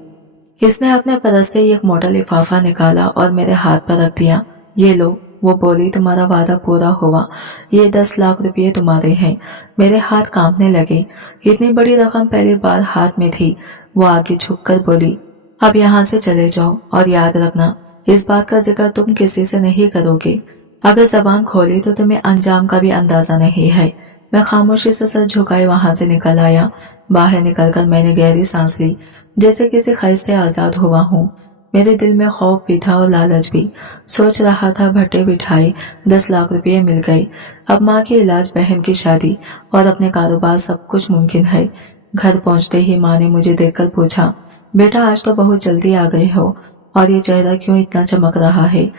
इसने अपने पर्स से एक मोटा लिफाफा निकाला और मेरे हाथ पर रख दिया। ये लो, वो बोली, तुम्हारा वादा पूरा हुआ, ये 10 लाख रुपये तुम्हारे हैं। मेरे हाथ कांपने लगे, इतनी बड़ी रकम पहली बार हाथ में थी। वो आगे झुककर बोली, अब यहाँ से चले जाओ और याद रखना, इस बात का जिक्र तुम किसी से नहीं करोगे। अगर जबान खोली तो तुम्हें अंजाम का भी अंदाजा नहीं है। मैं खामोशी से सर झुकाए वहां से निकल आया। बाहर निकलकर मैंने गहरी सांस ली, जैसे किसी खैद से आजाद हुआ हूँ। मेरे दिल में खौफ भी था और लालच भी। सोच रहा था, भट्टे बिठाए 10 लाख रुपये मिल गए, अब माँ के इलाज, बहन की शादी और अपने कारोबार, सब कुछ मुमकिन है। घर पहुंचते ही माँ ने मुझे देखकर पूछा, बेटा आज तो बहुत जल्दी आ गए हो और ये चेहरा क्यों इतना चमक रहा है।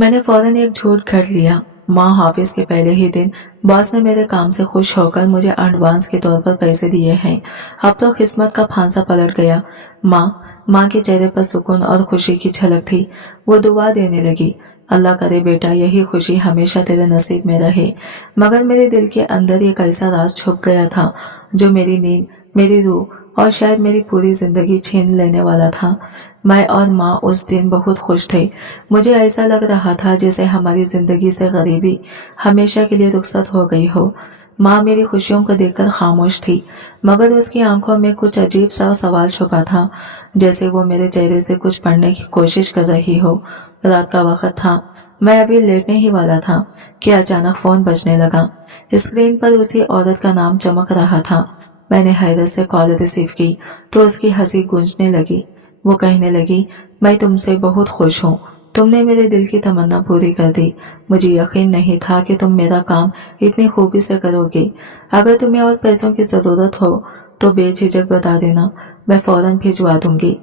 मैंने फौरन एक झूठ घड़ लिया। माँ, ऑफिस के पहले ही दिन बॉस ने मेरे काम से खुश होकर मुझे एडवांस के तौर पर पैसे दिए हैं। अब तो किस्मत का फांसा पलट गया। माँ के चेहरे पर सुकून और खुशी की झलक थी। वो दुआ देने लगी, अल्लाह करे बेटा यही खुशी हमेशा तेरे नसीब में रहे। मगर मेरे दिल के अंदर एक ऐसा राज छुप गया था जो मेरी नींद, मेरी रूह और शायद मेरी पूरी जिंदगी छीन लेने वाला था। मैं और माँ उस दिन बहुत खुश थे। मुझे ऐसा लग रहा था जैसे हमारी जिंदगी से गरीबी हमेशा के लिए रुखसत हो गई हो। माँ मेरी खुशियों को देखकर खामोश थी, मगर उसकी आंखों में कुछ अजीब सा सवाल छुपा था, जैसे वो मेरे चेहरे से कुछ पढ़ने की कोशिश कर रही हो। रात का वक्त था, मैं अभी लेटने ही वाला था कि अचानक फोन बजने लगा। स्क्रीन पर उसी औरत का नाम चमक रहा था। मैंने हैरत से कॉल रिसीव की तो उसकी हंसी गूंजने लगी। वो कहने लगी, मैं तुमसे बहुत खुश हूँ, तुमने मेरे दिल की तमन्ना पूरी कर दी। मुझे यकीन नहीं था कि तुम मेरा काम इतनी खूबी से करोगे। अगर तुम्हें और पैसों की जरूरत हो तो बेझिझक बता देना, मैं फौरन भिजवा दूंगी।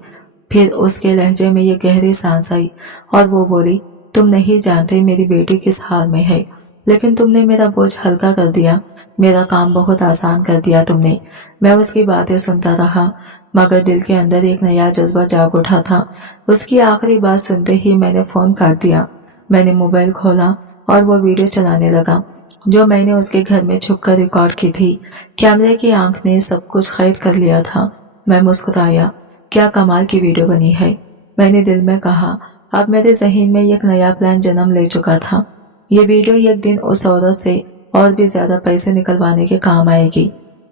फिर उसके लहजे में ये गहरी सांस आई और वो बोली, तुम नहीं जानते मेरी बेटी किस हाल में है, लेकिन तुमने मेरा बोझ हल्का कर दिया, मेरा काम बहुत आसान कर दिया तुमने। मैं उसकी बातें सुनता रहा, मगर दिल के अंदर एक नया जज्बा जाग उठा था। उसकी आखिरी बात सुनते ही मैंने फोन काट दिया। मैंने मोबाइल खोला और वो वीडियो चलाने लगा जो मैंने उसके घर में छुपकर रिकॉर्ड की थी। कैमरे की आंख ने सब कुछ कैद कर लिया था। मैं मुस्कुराया, क्या कमाल की वीडियो बनी है। मैंने दिल में कहा, अब मेरे जहन में एक नया प्लान जन्म ले चुका था। ये वीडियो एक दिन उस औरत से और भी ज्यादा पैसे निकलवाने के काम आएगी।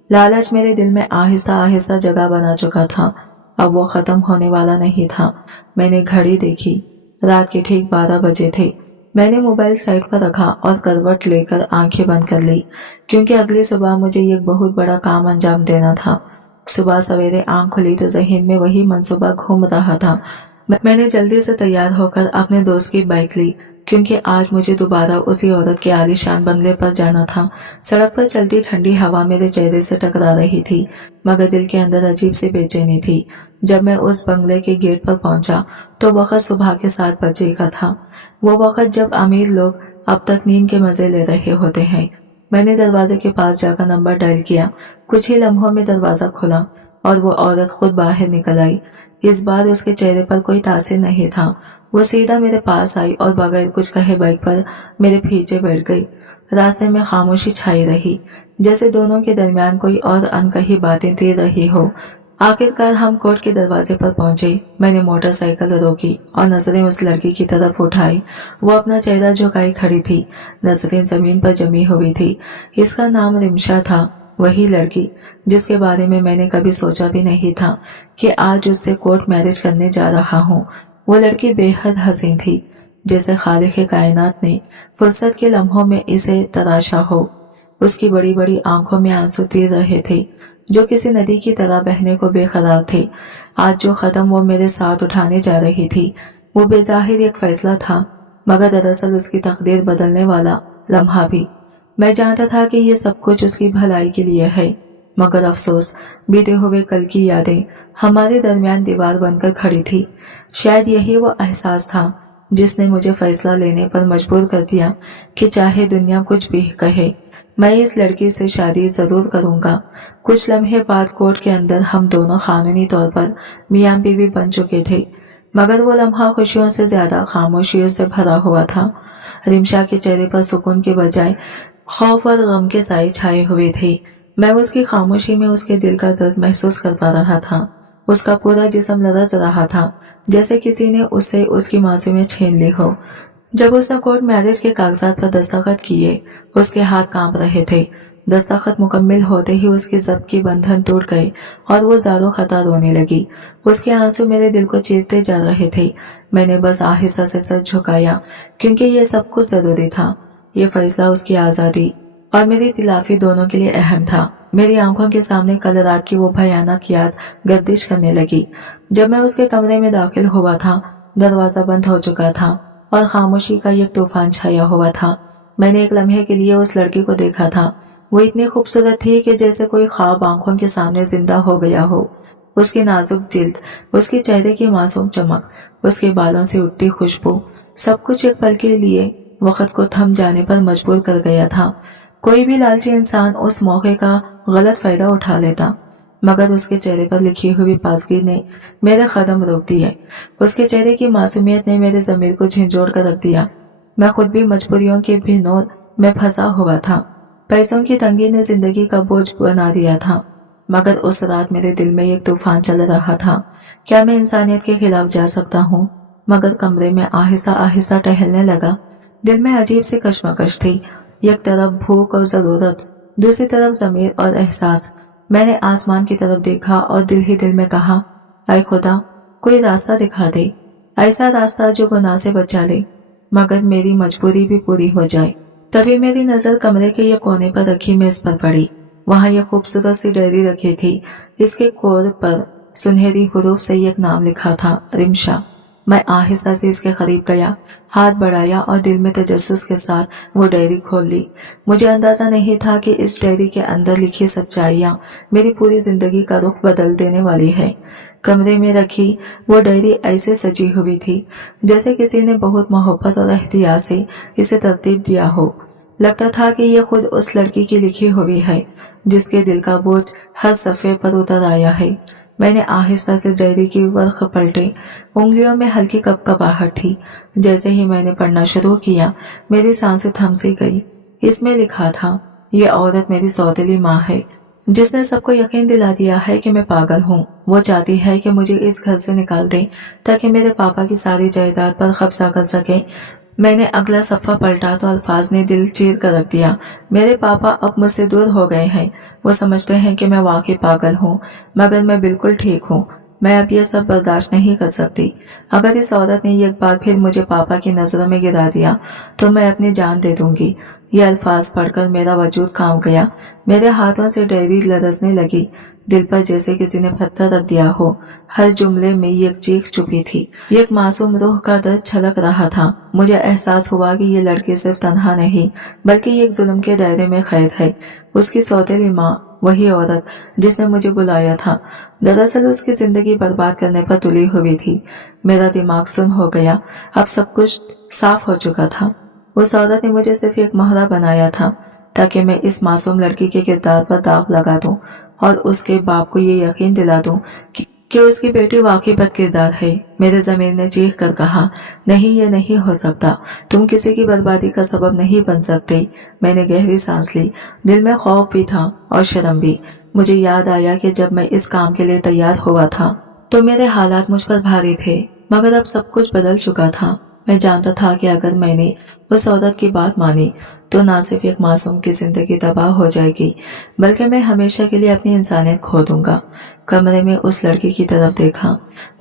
लालच मेरे दिल में आहिस्ता आहिस्ता जगह बना चुका था। अब वो खत्म होने वाला नहीं था। मैंने घड़ी देखी, रात के ठीक 12 बजे थे। मैंने मोबाइल साइड पर रखा और करवट लेकर आंखें बंद कर ली, क्योंकि अगली सुबह मुझे एक बहुत बड़ा काम अंजाम देना था। सुबह सवेरे आंख खुली तो जहन में वही मंसूबा घूम रहा था। मैंने जल्दी से तैयार होकर अपने दोस्त की बाइक ली, क्योंकि आज मुझे दोबारा उसी औरत के आलीशान बंगले पर जाना था। सड़क पर चलती ठंडी हवा मेरे चेहरे से टकरा रही थी, मगर दिल के अंदर अजीब सी बेचैनी थी। जब मैं उस बंगले के गेट पर पहुंचा तो वक्त सुबह के 7 बजे का था। वो वक्त जब अमीर लोग अब तक नींद के मजे ले रहे होते हैं। मैंने दरवाजे के पास जाकर नंबर डायल किया। कुछ ही लम्हों में दरवाजा खुला और वो औरत खुद बाहर निकल आई। इस बार उसके चेहरे पर कोई तासिर नहीं था। वो सीधा मेरे पास आई और बगैर कुछ कहे बाइक पर मेरे पीछे बैठ गई। रास्ते में खामोशी छाई रही, जैसे दोनों के दरमियान कोई और अनकही बातें दे रही हो। आखिरकार हम कोर्ट के दरवाजे पर पहुंचे। मैंने मोटरसाइकिल रोकी और नजरें उस लड़की की तरफ उठाई। वो अपना चेहरा झुकाई खड़ी थी, नजरें जमीन पर जमी हुई थी। इसका नाम रिमशा था, वही लड़की जिसके बारे में मैंने कभी सोचा भी नहीं था कि आज उससे कोर्ट मैरिज करने जा रहा हूँ। वो लड़की बेहद हसीन थी, जैसे खालिक कायनात ने फुर्सत के लम्हों में इसे तराशा हो। उसकी बड़ी बड़ी आंखों में आंसू तीर रहे थे, जो किसी नदी की तरह बहने को बेकरार थे। आज जो कदम वो मेरे साथ उठाने जा रही थी, वो बेजाहिर एक फैसला था, मगर दरअसल उसकी तकदीर बदलने वाला लम्हा भी। मैं जानता था कि ये सब कुछ उसकी भलाई के लिए है, मगर अफसोस, बीते हुए कल की यादें हमारे दरमियान दीवार बनकर खड़ी थी। शायद यही वो एहसास था जिसने मुझे फैसला लेने पर मजबूर कर दिया कि चाहे दुनिया कुछ भी कहे, मैं इस लड़की से शादी जरूर करूंगा। कुछ लम्हे बाद कोर्ट के अंदर हम दोनों कानूनी तौर पर मियां बीवी बन चुके थे, मगर वो लम्हा खुशियों से ज्यादा खामोशियों से भरा हुआ था। रिमशा के चेहरे पर सुकून के बजाय खौफ और गम के साए छाए हुए थे। मैं उसकी खामोशी में उसके दिल का दर्द महसूस कर पा रहा था। उसका पूरा जिस्म लरज रहा था, जैसे किसी ने उससे उसकी मासूमियत छीन ली हो। जब उसने कोर्ट मैरिज के कागजात पर दस्तखत किए, उसके हाथ कांप रहे थे। दस्तखत मुकम्मल होते ही उसकी जब्त की बंधन टूट गए और वो ज़ारो खता रोने लगी। उसके आंसू मेरे दिल को चीरते जा रहे थे। मैंने बस आहिस्ता से सर झुकाया, क्योंकि ये सब कुछ जरूरी था। ये फैसला उसकी आज़ादी और मेरी तिलाफी दोनों के लिए अहम था। मेरी आंखों के सामने कल रात की वो भयानक याद गर्दिश करने लगी। जब मैं उसके कमरे में दाखिल हुआ था, दरवाजा बंद हो चुका था और खामोशी का एक तूफान छाया हुआ था। मैंने एक लम्हे के लिए उस लड़की को देखा था। वो इतनी खूबसूरत थी कि जैसे कोई ख्वाब आंखों के सामने जिंदा हो गया हो। उसकी नाजुक जिल्द, उसके चेहरे की मासूम चमक, उसके बालों से उठती खुशबू, सब कुछ एक पल के लिए वक्त को थम जाने पर मजबूर कर गया था। कोई भी लालची इंसान उस मौके का गलत फायदा उठा लेता, मगर उसके चेहरे पर लिखी हुई पासगी ने मेरे कदम रोक दिए। उसके चेहरे की मासूमियत ने मेरे ज़मीर को झंझोड़ कर रख दिया। मैं खुद भी मजबूरियों के भिनोर में फंसा हुआ था। पैसों की तंगी ने जिंदगी का बोझ बना दिया था, मगर उस रात मेरे दिल में एक तूफान चल रहा था। क्या मैं इंसानियत के खिलाफ जा सकता हूँ? मगर कमरे में आहिस्ता आहिस्ता टहलने लगा। दिल में अजीब सी कश्मकश थी। एक तरफ भूख और जरूरत, दूसरी तरफ ज़मीर और एहसास। मैंने आसमान की तरफ देखा और दिल ही दिल में कहा, ऐ खुदा, कोई रास्ता दिखा दे, ऐसा रास्ता जो गुनाह से बचा ले, मगर मेरी मजबूरी भी पूरी हो जाए। तभी मेरी नजर कमरे के एक कोने पर रखी मेज पर पड़ी। वहां एक खूबसूरत सी डायरी रखी थी। इसके कोर पर सुनहरी हुरूफ से एक नाम लिखा था, रिमशा। मैं आहिस्ता से इसके करीब गया, हाथ बढ़ाया और दिल में तजस्सुस के साथ वो डायरी खोल ली। मुझे अंदाजा नहीं था कि इस डायरी के अंदर लिखी सच्चाइयां मेरी पूरी जिंदगी का रुख बदल देने वाली है। कमरे में रखी वो डायरी ऐसे सजी हुई थी जैसे किसी ने बहुत मोहब्बत और एहतियात से इसे तरतीब दिया हो। लगता था कि यह खुद उस लड़की की लिखी हुई है जिसके दिल का बोझ हर सफ़े पर उतर आया है। मैंने आहिस्ता से डायरी की वर्ख पलटे। उंगलियों में हल्की कपकपाहट थी। जैसे ही मैंने पढ़ना शुरू किया, मेरी सांसें थम सी गई। इसमें लिखा था, ये औरत मेरी सौतेली माँ है, जिसने सबको यकीन दिला दिया है कि मैं पागल हूँ। वो चाहती है कि मुझे इस घर से निकाल दे ताकि मेरे पापा की सारी जायदाद पर कब्जा कर सके। मैंने अगला सफ़ा पलटा तो अल्फाज ने दिल चीर कर रख दिया। मेरे पापा अब मुझसे दूर हो गए हैं। वो समझते हैं कि मैं वाकई पागल हूँ, मगर मैं बिल्कुल ठीक हूँ। मैं अब ये सब बर्दाश्त नहीं कर सकती। अगर इस औरत ने एक बार फिर मुझे पापा की नजरों में गिरा दिया तो मैं अपनी जान दे दूंगी। ये अल्फाज पढ़कर मेरा वजूद कांप गया। मेरे हाथों से डायरी लरजने लगी। दिल पर जैसे किसी ने पत्थर रख दिया हो। हर जुमले में एक चीख चुपी थी। एक मासूम रूह का दर्द छलक रहा था। मुझे एहसास हुआ कि ये लड़की सिर्फ तन्हा नहीं, बल्कि एक जुल्म के दायरे में कैद है। उसकी सौतेली माँ, वही औरत जिसने मुझे बुलाया था, दरअसल उसकी जिंदगी बर्बाद करने पर तुली हुई थी। मेरा दिमाग सुन्न हो गया। अब सब कुछ साफ हो चुका था। उस औरत ने मुझे सिर्फ एक मोहरा बनाया था ताकि मैं इस मासूम लड़की के किरदार पर दाग लगा दूं और उसके बाप को ये यकीन दिला दूं कि उसकी बेटी वाकई बदकिरदार है। मेरे ज़मीर ने चीख कर कहा, नहीं, ये नहीं हो सकता। तुम किसी की बर्बादी का सबब नहीं बन सकते। मैंने गहरी सांस ली। दिल में खौफ भी था और शर्म भी। मुझे याद आया कि जब मैं इस काम के लिए तैयार हुआ था तो मेरे हालात मुझ पर भारी थे, मगर अब सब कुछ बदल चुका था। मैं जानता था कि अगर मैंने उस औरत की बात मानी तो न सिर्फ एक मासूम की जिंदगी तबाह हो जाएगी, बल्कि मैं हमेशा के लिए अपनी इंसानियत खो दूंगा। कमरे में उस लड़की की तरफ देखा।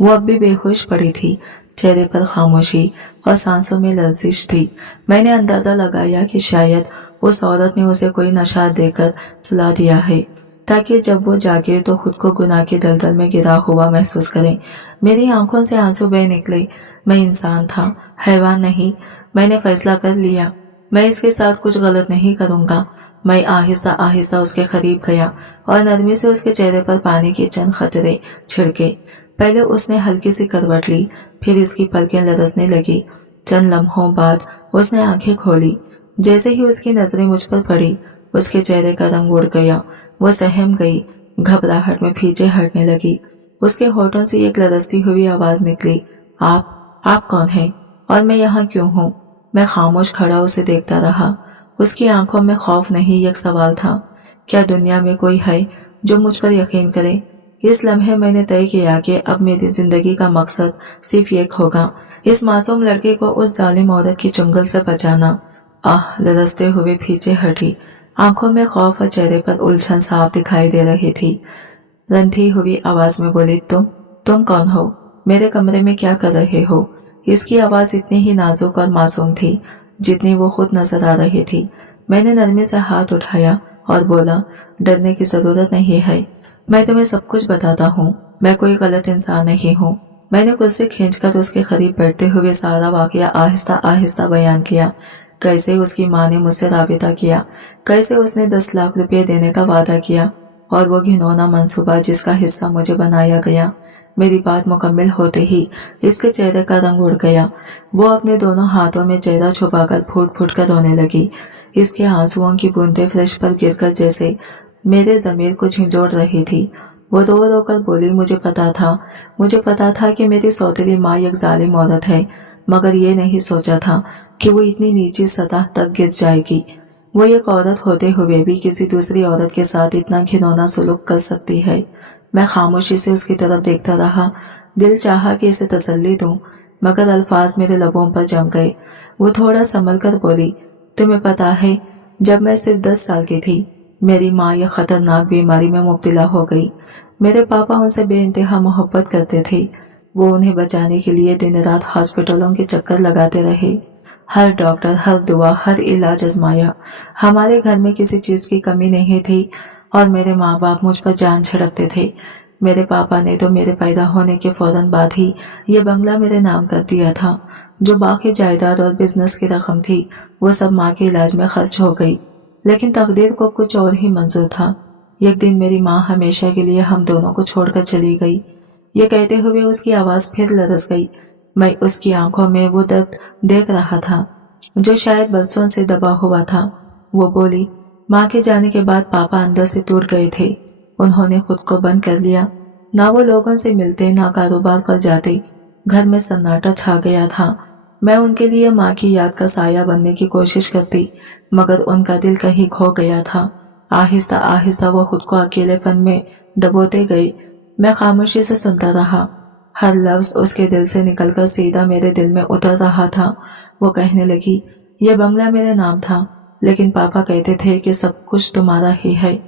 वो अब भी बेहोश पड़ी थी। चेहरे पर खामोशी और सांसों में लर्जिश थी। मैंने अंदाजा लगाया कि शायद उस औरत ने उसे कोई नशा देकर सुला दिया है ताकि जब वो जागे तो खुद को गुनाह के दलदल में गिरा हुआ महसूस करे। मेरी आंखों से आंसू बह निकले। मैं इंसान था, हैवान नहीं। मैंने फैसला कर लिया, मैं इसके साथ कुछ गलत नहीं करूंगा। मैं आहिस्ता आहिस्ता उसके करीब गया और नरमी से उसके चेहरे पर पानी के चंद खतरे छिड़के। पहले उसने हल्की सी करवट ली, फिर इसकी पलकें लरसने लगी। चंद लम्हों बाद उसने आंखें खोली। जैसे ही उसकी नजरें मुझ पर पड़ी, उसके चेहरे का रंग उड़ गया। वो सहम गई, घबराहट में पीछे हटने लगी। उसके होठों से एक लरसती हुई आवाज निकली, आप कौन हैं और मैं यहाँ क्यों हूँ? मैं खामोश खड़ा उसे देखता रहा। उसकी आंखों में खौफ नहीं, एक सवाल था, क्या दुनिया में कोई है जो मुझ पर यकीन करे? इस लम्हे मैंने तय किया कि अब मेरी जिंदगी का मकसद सिर्फ एक होगा, इस मासूम लड़के को उस जालिम औरत की चुंगल से बचाना। लरसते हुए पीछे हटी, आंखों में खौफ और चेहरे पर उलझन साफ दिखाई दे रही थी। रंधी हुई आवाज में बोली, तुम कौन हो? मेरे कमरे में क्या कर रहे हो? इसकी आवाज इतनी ही नाजुक और मासूम थी जितनी वो खुद नजर आ रही थी। मैंने नरमी से हाथ उठाया और बोला, डरने की जरूरत नहीं है, मैं तुम्हें सब कुछ बताता हूँ। मैं कोई गलत इंसान नहीं हूँ। मैंने कुर्सी खींचकर उसके करीब बैठते हुए सारा वाकया आहिस्ता आहिस्ता बयान किया। कैसे उसकी माँ ने मुझसे राबिता किया, कैसे उसने 10 लाख रुपए देने का वादा किया और वो घिनौना मंसूबा जिसका हिस्सा मुझे बनाया गया। मेरी बात मुकम्मल होते ही इसके चेहरे का रंग उड़ गया। वो अपने दोनों हाथों में चेहरा छुपाकर फूट फूट कर रोने लगी। इसके आंसुओं की बूंदें फर्श पर गिरकर जैसे मेरे ज़मीर को झिंझोड़ रही थी। वो रो रो कर बोली, मुझे पता था कि मेरी सौतेली माँ एक जालिम औरत है, मगर ये नहीं सोचा था कि वो इतनी नीची सतह तक गिर जाएगी। वो एक औरत होते हुए भी किसी दूसरी औरत के साथ इतना घिनौना सलूक कर सकती है। मैं खामोशी से उसकी तरफ देखता रहा। दिल चाहा कि इसे तसल्ली दूं, मगर अल्फाज मेरे लबों पर जम गए। वो थोड़ा संभल कर बोली, तुम्हें पता है, जब मैं सिर्फ 10 साल की थी, मेरी माँ यह खतरनाक बीमारी में मुब्तला हो गई। मेरे पापा उनसे बेइंतहा मोहब्बत करते थे। वो उन्हें बचाने के लिए दिन रात हॉस्पिटलों के चक्कर लगाते रहे। हर डॉक्टर, हर दुआ, हर इलाज आजमाया। हमारे घर में किसी चीज की कमी नहीं थी और मेरे माँ बाप मुझ पर जान छिड़कते थे। मेरे पापा ने तो मेरे पैदा होने के फौरन बाद ही ये बंगला मेरे नाम कर दिया था। जो बाकी जायदाद और बिजनेस की रकम थी वो सब माँ के इलाज में खर्च हो गई, लेकिन तकदीर को कुछ और ही मंजूर था। एक दिन मेरी माँ हमेशा के लिए हम दोनों को छोड़कर चली गई। ये कहते हुए उसकी आवाज फिर लरस गई। मैं उसकी आंखों में वो दर्द देख रहा था जो शायद बरसों से दबा हुआ था। वो बोली, माँ के जाने के बाद पापा अंदर से टूट गए थे। उन्होंने खुद को बंद कर लिया। ना वो लोगों से मिलते, ना कारोबार पर जाते। घर में सन्नाटा छा गया था। मैं उनके लिए माँ की याद का साया बनने की कोशिश करती, मगर उनका दिल कहीं खो गया था। आहिस्ता आहिस्ता वो खुद को अकेलेपन में डबोते गए। मैं खामोशी से सुनता रहा। हर लफ्ज उसके दिल से निकलकर सीधा मेरे दिल में उतर रहा था। वो कहने लगी, यह बंगला मेरे नाम था, लेकिन पापा कहते थे कि सब कुछ तुम्हारा ही है,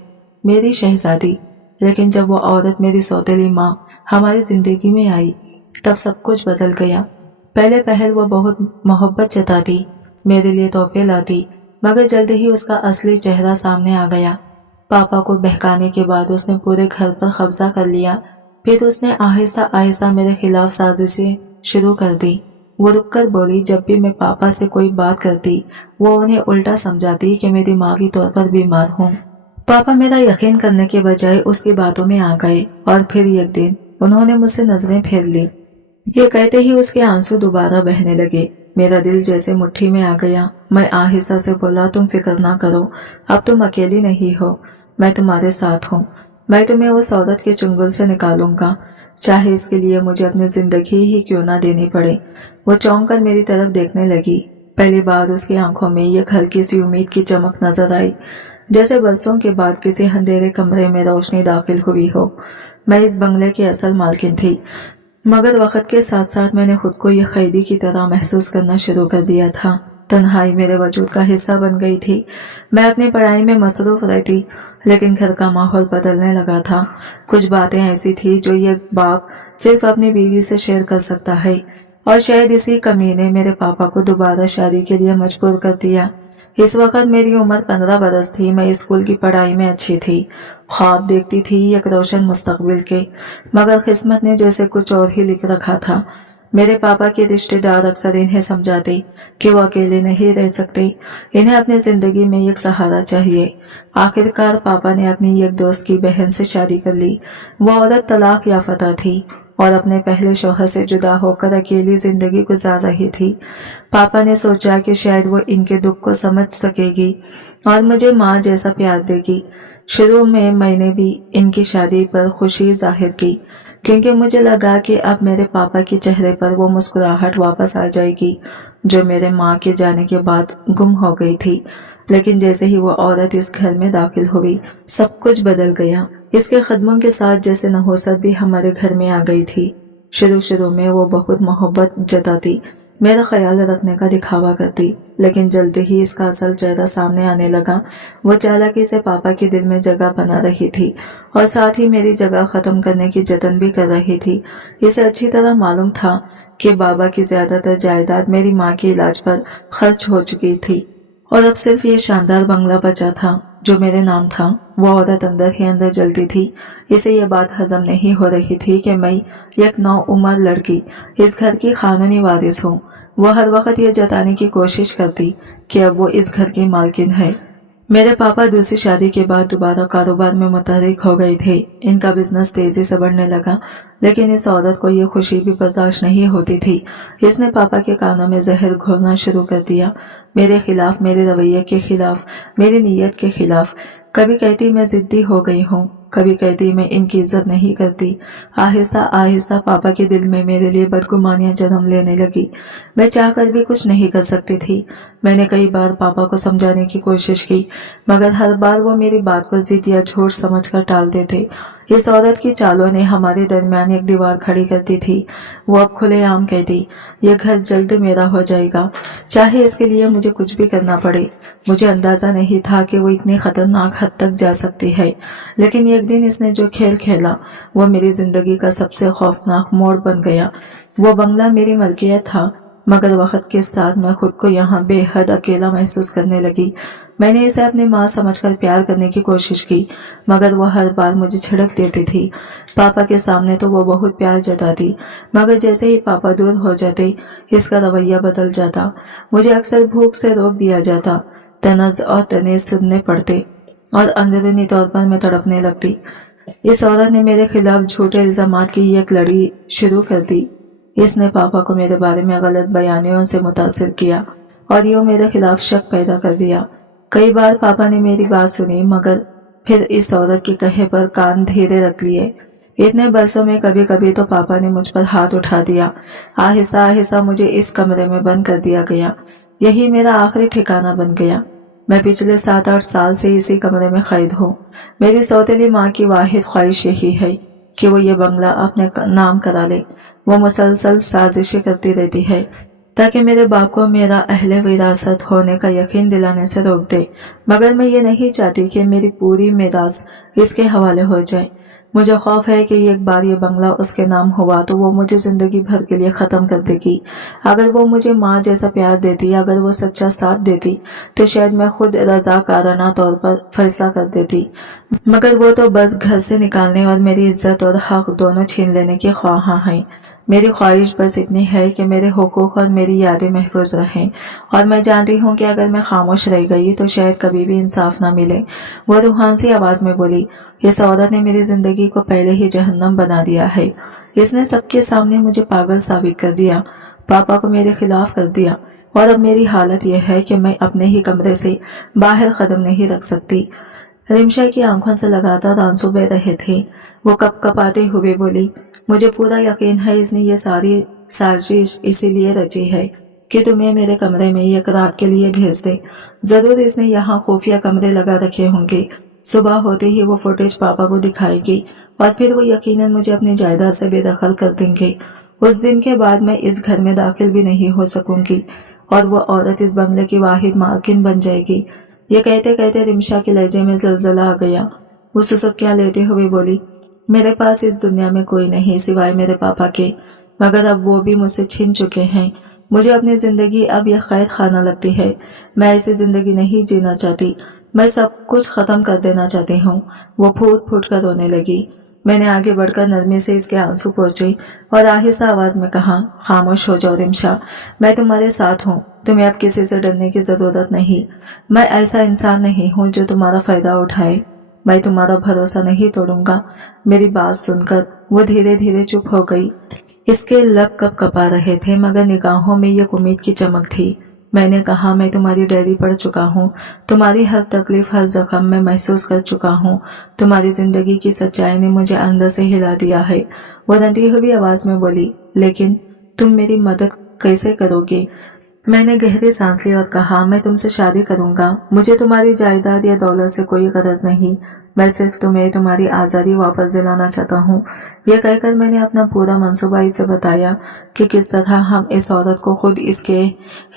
मेरी शहजादी। लेकिन जब वो औरत, मेरी सौतेली माँ, हमारी जिंदगी में आई, तब सब कुछ बदल गया। पहले पहल वो बहुत मोहब्बत जताती, मेरे लिए तोहफे लाती, मगर जल्द ही उसका असली चेहरा सामने आ गया। पापा को बहकाने के बाद उसने पूरे घर पर कब्जा कर लिया। फिर उसने आहिस्ता आहिस्ता मेरे खिलाफ साजिशें शुरू कर दी। वो रुककर बोली, जब भी मैं पापा से कोई बात करती, वो उन्हें उल्टा समझाती कि मैं दिमागी तौर पर बीमार हूँ। पापा मेरा यकीन करने के बजाय उसकी बातों में आ गए और फिर एक दिन उन्होंने मुझसे नजरें फेर ली। ये कहते ही उसके आंसू दोबारा बहने लगे। मेरा दिल जैसे मुट्ठी में आ गया। मैं आहिस्ता से बोला, तुम फिक्र ना करो, अब तुम अकेली नहीं हो, मैं तुम्हारे साथ हूँ। मैं तुम्हें उस औरत के चुंगल से निकालूंगा, चाहे इसके लिए मुझे अपनी जिंदगी ही क्यों ना देनी पड़े। वो चौंक कर मेरी तरफ देखने लगी। पहली बार उसकी आंखों में एक हल्की सी उम्मीद की चमक नजर आई, जैसे बरसों के बाद किसी अंधेरे कमरे में रोशनी दाखिल हुई हो। मैं इस बंगले की असल मालकिन थी, मगर वक्त के साथ साथ मैंने खुद को यह कैदी की तरह महसूस करना शुरू कर दिया था। तन्हाई मेरे वजूद का हिस्सा बन गई थी। मैं अपनी पढ़ाई में मसरूफ रहती, लेकिन घर का माहौल बदलने लगा था। कुछ बातें ऐसी थी जो ये बाप सिर्फ अपनी बीवी से शेयर कर सकता है, और शायद इसी कमी ने मेरे पापा को दोबारा शादी के लिए मजबूर कर दिया। इस वक्त मेरी उम्र 15 बरस थी। मैं स्कूल की पढ़ाई में अच्छी थी, ख्वाब देखती थी एक रोशन मुस्तकबिल के, मगर किस्मत ने जैसे कुछ और ही लिख रखा था। मेरे पापा के रिश्तेदार अक्सर इन्हें समझाते कि वो अकेले नहीं रह सकते, इन्हें अपनी जिंदगी में एक सहारा चाहिए। आखिरकार पापा ने अपनी एक दोस्त की बहन से शादी कर ली। वो औरत तलाक याफ्ता थी और अपने पहले शौहर से जुदा होकर अकेली जिंदगी गुजार रही थी। पापा ने सोचा कि शायद वो इनके दुख को समझ सकेगी और मुझे माँ जैसा प्यार देगी। शुरू में मैंने भी इनकी शादी पर खुशी जाहिर की, क्योंकि मुझे लगा कि अब मेरे पापा के चेहरे पर वो मुस्कुराहट वापस आ जाएगी जो मेरे माँ के जाने के बाद गुम हो गई थी। लेकिन जैसे ही वो औरत इस घर में दाखिल हुई, सब कुछ बदल गया। इसके कदमों के साथ जैसे नहुसत भी हमारे घर में आ गई थी। शुरू शुरू में वो बहुत मोहब्बत जताती, मेरा ख्याल रखने का दिखावा करती, लेकिन जल्दी ही इसका असल चेहरा सामने आने लगा। वो चालाकी से पापा के दिल में जगह बना रही थी और साथ ही मेरी जगह खत्म करने की जतन भी कर रही थी। इसे अच्छी तरह मालूम था कि बाबा की ज्यादातर जायदाद मेरी माँ के इलाज पर खर्च हो चुकी थी और अब सिर्फ ये शानदार बंगला बचा था जो मेरे नाम था। वो औरत अंदर ही अंदर जलती थी। इसे ये बात हजम नहीं हो रही थी कि मैं एक नौउम्र लड़की इस घर की कानूनी वारिस हूँ। वो हर वक्त ये जताने की कोशिश करती कि अब वो इस घर की मालकिन है। मेरे पापा दूसरी शादी के बाद दोबारा कारोबार में मुतहरिक हो गए थे। इनका बिजनेस तेजी से बढ़ने लगा, लेकिन इस औरत को ये खुशी भी बर्दाश्त नहीं होती थी। इसने पापा के कानों में जहर घोलना शुरू कर दिया, मेरे खिलाफ, मेरे रवैये के खिलाफ, मेरी नीयत के खिलाफ। कभी कहती मैं जिद्दी हो गई हूँ, कभी कहती मैं इनकी इज्जत नहीं करती। आहिस्ता आहिस्ता पापा के दिल में मेरे लिए बदगुमानियां जन्म लेने लगी। मैं चाहकर भी कुछ नहीं कर सकती थी। मैंने कई बार पापा को समझाने की कोशिश की, मगर हर बार वो मेरी बात को जिद या झूठ समझकर टाल देते। इस औरत की चालों ने हमारे दरमियान एक दीवार खड़ी करती थी। वो अब खुलेआम कहती, ये घर जल्द मेरा हो जाएगा, चाहे इसके लिए मुझे कुछ भी करना पड़े। मुझे अंदाजा नहीं था कि वो इतनी खतरनाक हद तक जा सकती है, लेकिन एक दिन इसने जो खेल खेला वो मेरी जिंदगी का सबसे खौफनाक मोड़ बन गया। वो बंगला मेरी मलकियत था, मगर वक्त के साथ मैं खुद को यहाँ बेहद अकेला महसूस करने लगी। मैंने इसे अपनी माँ समझकर प्यार करने की कोशिश की, मगर वो हर बार मुझे छिड़क देती थी। पापा के सामने तो वो बहुत प्यार जताती, मगर जैसे ही पापा दूर हो जाते इसका रवैया बदल जाता। मुझे अक्सर भूख से रोक दिया जाता, तनज और तनेज सुनने पड़ते और अंदरूनी तौर पर मैं तड़पने लगती। इस औरत ने मेरे खिलाफ झूठे इल्जामात की एक लड़ी शुरू कर दी। इसने पापा को मेरे बारे में गलत बयानियों से मुतासिर किया और यूं मेरे खिलाफ शक पैदा कर दिया। कई बार पापा ने मेरी बात सुनी, मगर फिर इस औरत के कहे पर कान धीरे रख लिए। इतने बरसों में कभी कभी तो पापा ने मुझ पर हाथ उठा दिया। आहिस्ता आहिस्ता मुझे इस कमरे में बंद कर दिया गया। यही मेरा आखिरी ठिकाना बन गया। मैं पिछले 7-8 साल से इसी कमरे में कैद हूँ। मेरी सौतेली माँ की वाहिद ख्वाहिश यही है कि वो ये बंगला अपने नाम करा ले। वो मुसलसल साजिशें करती रहती है ताकि मेरे बाप को मेरा अहले विरासत होने का यकीन दिलाने से रोक दे, मगर मैं ये नहीं चाहती कि मेरी पूरी मीरास इसके हवाले हो जाए। मुझे खौफ है कि एक बार ये बंगला उसके नाम हुआ तो वो मुझे जिंदगी भर के लिए खत्म कर देगी। अगर वो मुझे माँ जैसा प्यार देती, अगर वो सच्चा साथ देती, तो शायद मैं खुद रज़ाकाराना तौर पर फैसला कर देती, मगर वो तो बस घर से निकालने और मेरी इज्जत और हक दोनों छीन लेने की ख्वाहां है। मेरी ख्वाहिश बस इतनी है कि मेरे हुकूक और मेरी यादें महफूज रहें, और मैं जानती हूँ कि अगर मैं खामोश रह गई तो शायद कभी भी इंसाफ ना मिले। वो रूहान सी आवाज में बोली, इस औरत ने मेरी जिंदगी को पहले ही जहन्नम बना दिया है। इसने सबके सामने मुझे पागल साबित कर दिया, पापा को मेरे खिलाफ कर दिया, और अब मेरी हालत यह है कि मैं अपने ही कमरे से बाहर कदम नहीं रख सकती। रिमशा की आंखों से लगातार आंसू बह रहे थे। वो कपकपाते हुए बोली, मुझे पूरा यकीन है इसने ये सारी साजिश इसीलिए रची है कि तुम्हें मेरे कमरे में एक रात के लिए भेज दे। जरूर इसने यहाँ खुफिया कमरे लगा रखे होंगे। सुबह होते ही वो फुटेज पापा को दिखाएगी और फिर वो यकीनन मुझे अपनी जायदाद से बेदखल कर देंगे। उस दिन के बाद मैं इस घर में दाखिल भी नहीं हो सकूंगी और वो औरत इस बंगले की वाहिद मालकिन बन जाएगी। ये कहते कहते रिमशा के लहजे में जलजला आ गया। वो सुसुकियां लेते हुए बोली, मेरे पास इस दुनिया में कोई नहीं सिवाय मेरे पापा के, मगर अब वो भी मुझसे छिन चुके हैं। मुझे अपनी जिंदगी अब यह कैद खाना लगती है। मैं ऐसी जिंदगी नहीं जीना चाहती। मैं सब कुछ खत्म कर देना चाहती हूँ। वो फूट फूट कर रोने लगी। मैंने आगे बढ़कर नरमी से इसके आंसू पोंछे और आहिस्ता आवाज में कहा, खामोश हो जाओ रिमशा, मैं तुम्हारे साथ हूँ। तुम्हें अब किसी से डरने की जरूरत नहीं। मैं ऐसा इंसान नहीं हूँ जो तुम्हारा फायदा उठाए। मैं तुम्हारा भरोसा नहीं तोड़ूंगा। मेरी बात सुनकर वो धीरे धीरे चुप हो गई। इसके लब कपा रहे थे, मगर निगाहों में एक उम्मीद की चमक थी। मैंने कहा, मैं तुम्हारी डायरी पढ़ चुका हूँ। तुम्हारी हर तकलीफ, हर जख्म में महसूस कर चुका हूँ। तुम्हारी जिंदगी की सच्चाई ने मुझे अंदर से हिला दिया है। वो रंधी हुई आवाज में बोली, लेकिन तुम मेरी मदद कैसे करोगे? میں نے گہری سانس لی اور کہا میں تم سے شادی کروں گا، مجھے تمہاری جائیداد یا دولت سے کوئی غرض نہیں، میں صرف تمہیں تمہاری آزادی واپس دلانا چاہتا ہوں۔ یہ کہہ کر میں نے اپنا پورا منصوبہ اسے بتایا کہ کس طرح ہم اس عورت کو خود اس کے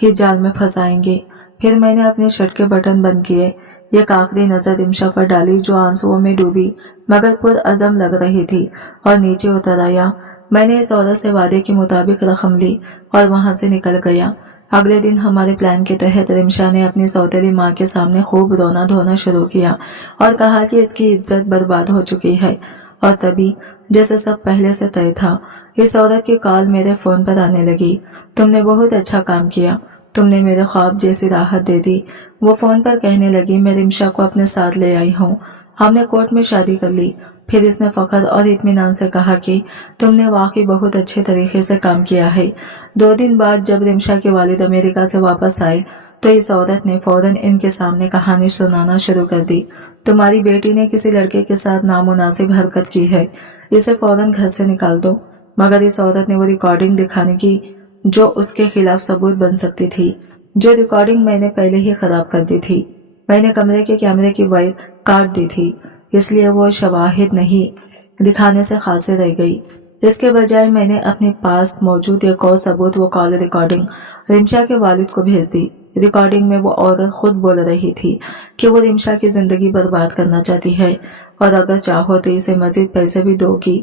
ہی جال میں پھنسائیں گے۔ پھر میں نے اپنے شرٹ کے بٹن بند کیے، ایک آخری نظر رمشا پر ڈالی جو آنسوؤں میں ڈوبی مگر پرعزم لگ رہی تھی، اور نیچے اتر آیا۔ میں نے اس عورت سے وعدے کے مطابق رقم لی اور وہاں سے نکل گیا۔ اگلے دن ہمارے پلان کے تحت رمشا نے اپنی سوتیلی ماں کے سامنے خوب رونا دھونا شروع کیا اور کہا کہ اس کی عزت برباد ہو چکی ہے، اور تبھی جیسے سب پہلے سے طے تھا اس عورت کی کال میرے فون پر آنے لگی۔ تم نے بہت اچھا کام کیا، تم نے میرے خواب جیسی راحت دے دی، وہ فون پر کہنے لگی۔ میں رمشا کو اپنے ساتھ لے آئی ہوں، ہم نے کورٹ میں شادی کر لی۔ پھر اس نے فخر اور اطمینان سے کہا کہ تم نے واقعی بہت اچھے طریقے سے کام کیا ہے۔ 2 دن بعد جب رمشا کے والد امریکہ سے واپس آئے تو اس عورت نے فوراً ان کے سامنے کہانی سنانا شروع کر دی۔ تمہاری بیٹی نے کسی لڑکے کے ساتھ نامناسب حرکت کی ہے، اسے فوراً گھر سے نکال دو۔ مگر اس عورت نے وہ ریکارڈنگ دکھانے کی جو اس کے خلاف ثبوت بن سکتی تھی، جو ریکارڈنگ میں نے پہلے ہی خراب کر دی تھی۔ میں نے کمرے کے کیمرے کی وائر کاٹ دی تھی، اس لیے وہ شواہد نہیں دکھانے سے قاصر رہ گئی۔ اس کے بجائے میں نے اپنے پاس موجود ایک اور ثبوت، وہ کال ریکارڈنگ، رمشا کے والد کو بھیج دی۔ ریکارڈنگ میں وہ عورت خود بول رہی تھی کہ وہ رمشا کی زندگی برباد کرنا چاہتی ہے اور اگر چاہو تو اسے مزید پیسے بھی دو گی۔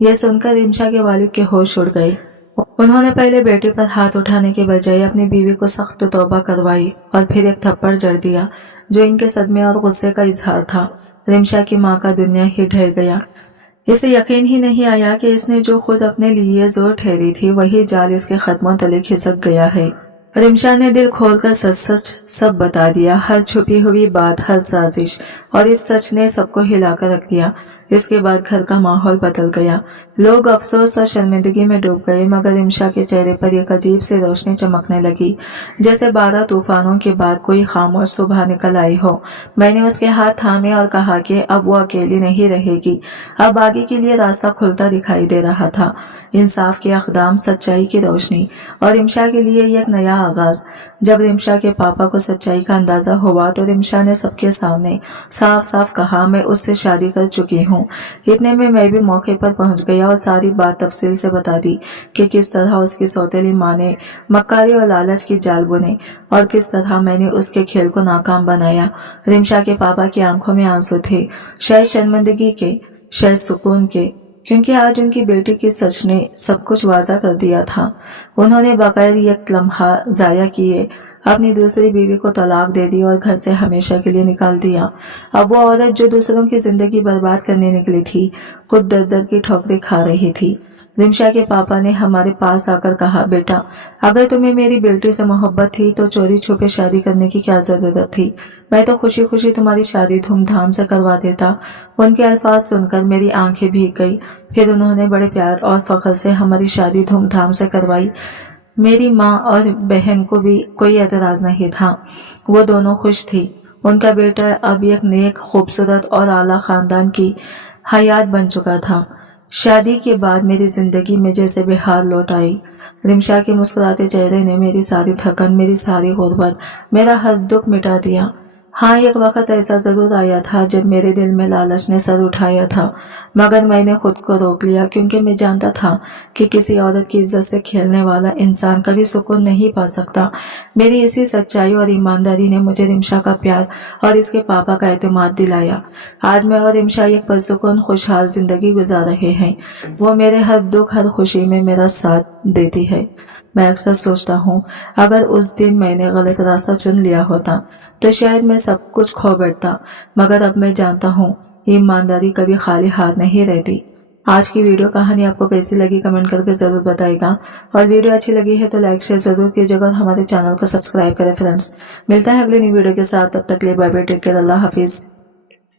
یہ سن کر رمشا کے والد کے ہوش اڑ گئے۔ انہوں نے پہلے بیٹی پر ہاتھ اٹھانے کے بجائے اپنی بیوی کو سخت توبہ کروائی اور پھر ایک تھپڑ جڑ دیا جو ان کے صدمے اور غصے کا اظہار تھا۔ رمشا کی ماں کا دنیا ہی ڈھہ گیا۔ اسے یقین ہی نہیں آیا کہ اس نے جو خود اپنے لیے زور ٹھہری تھی وہی جال اس کے قدموں تلے کھسک گیا ہے۔ رمشا نے دل کھول کر سچ سب بتا دیا، ہر چھپی ہوئی بات، ہر سازش، اور اس سچ نے سب کو ہلا کر رکھ دیا۔ اس کے بعد گھر کا ماحول بدل گیا، لوگ افسوس اور شرمندگی میں ڈوب گئے، مگر رمشا کے چہرے پر ایک عجیب سی روشنی چمکنے لگی جیسے 12 طوفانوں کے بعد کوئی خاموش صبح نکل آئی ہو۔ میں نے اس کے ہاتھ تھامے اور کہا کہ اب وہ اکیلی نہیں رہے گی، اب آگے کے لیے راستہ کھلتا دکھائی دے رہا تھا، انصاف کے اقدام، سچائی کی روشنی اور رمشا کے لیے ایک نیا آغاز۔ جب رمشا کے پاپا کو سچائی کا اندازہ ہوا تو رمشا نے سب کے سامنے صاف صاف کہا میں اس سے شادی کر چکی ہوں۔ اتنے میں بھی موقع پر پہنچ گیا اور ساری بات تفصیل سے بتا دی کہ کس طرح اس کی سوتیلی ماں نے مکاری اور لالچ کی جال بنے اور کس طرح میں نے اس کے کھیل کو ناکام بنایا۔ رمشا کے پاپا کی آنکھوں میں آنسو تھے، شاید شرمندگی کے، شاید سکون کے، کیونکہ آج ان کی بیٹی کی سچ نے سب کچھ واضح کر دیا تھا۔ انہوں نے بغیر ایک لمحہ ضائع کیے اپنی دوسری بیوی کو طلاق دے دی اور گھر سے ہمیشہ کے لیے نکال دیا۔ اب وہ عورت جو دوسروں کی زندگی برباد کرنے نکلی تھی خود در در کی ٹھوکریں کھا رہی تھی۔ رمشا کے پاپا نے ہمارے پاس آ کر کہا بیٹا اگر تمہیں میری بیٹی سے محبت تھی تو چوری چھپے شادی کرنے کی کیا ضرورت تھی، میں تو خوشی خوشی تمہاری شادی دھوم دھام سے کروا دیتا۔ ان کے الفاظ سن کر میری آنکھیں بھیگ گئی۔ پھر انہوں نے بڑے پیار اور فخر سے ہماری شادی دھوم دھام سے کروائی۔ میری ماں اور بہن کو بھی کوئی اعتراض نہیں تھا، وہ دونوں خوش تھی۔ ان کا بیٹا اب ایک نیک، خوبصورت اور اعلیٰ خاندان کی حیات بن چکا تھا۔ شادی کے بعد میری زندگی میں جیسے بہار لوٹ آئی۔ رمشا کے مسکراتے چہرے نے میری ساری تھکن، میری ساری غربت، میرا ہر دکھ مٹا دیا۔ ہاں ایک وقت ایسا ضرور آیا تھا جب میرے دل میں لالچ نے سر اٹھایا تھا، مگر میں نے خود کو روک لیا کیونکہ میں جانتا تھا کہ کسی عورت کی عزت سے کھیلنے والا انسان کبھی سکون نہیں پا سکتا۔ میری اسی سچائی اور ایمانداری نے مجھے رمشا کا پیار اور اس کے پاپا کا اعتماد دلایا۔ آج میں اور رمشا ایک پرسکون خوشحال زندگی گزار رہے ہیں۔ وہ میرے ہر دکھ، ہر خوشی میں میرا ساتھ دیتی ہے۔ میں اکثر سوچتا ہوں اگر اس دن میں نے غلط راستہ چن لیا ہوتا تو شاید میں سب کچھ کھو بیٹھتا، مگر اب میں جانتا ہوں ایمانداری کبھی خالی ہاتھ نہیں رہتی۔ آج کی ویڈیو کہانی آپ کو کیسی لگی کمنٹ کر کے ضرور بتائے گا، اور ویڈیو اچھی لگی ہے تو لائک شیئر ضرور کیجیے گا اور ہمارے چینل کو سبسکرائب کریں۔ فرینڈز ملتا ہے اگلی نئی ویڈیو کے ساتھ، تب تک کے لیے بائے بائے، ٹیک کیئر، اللہ حافظ۔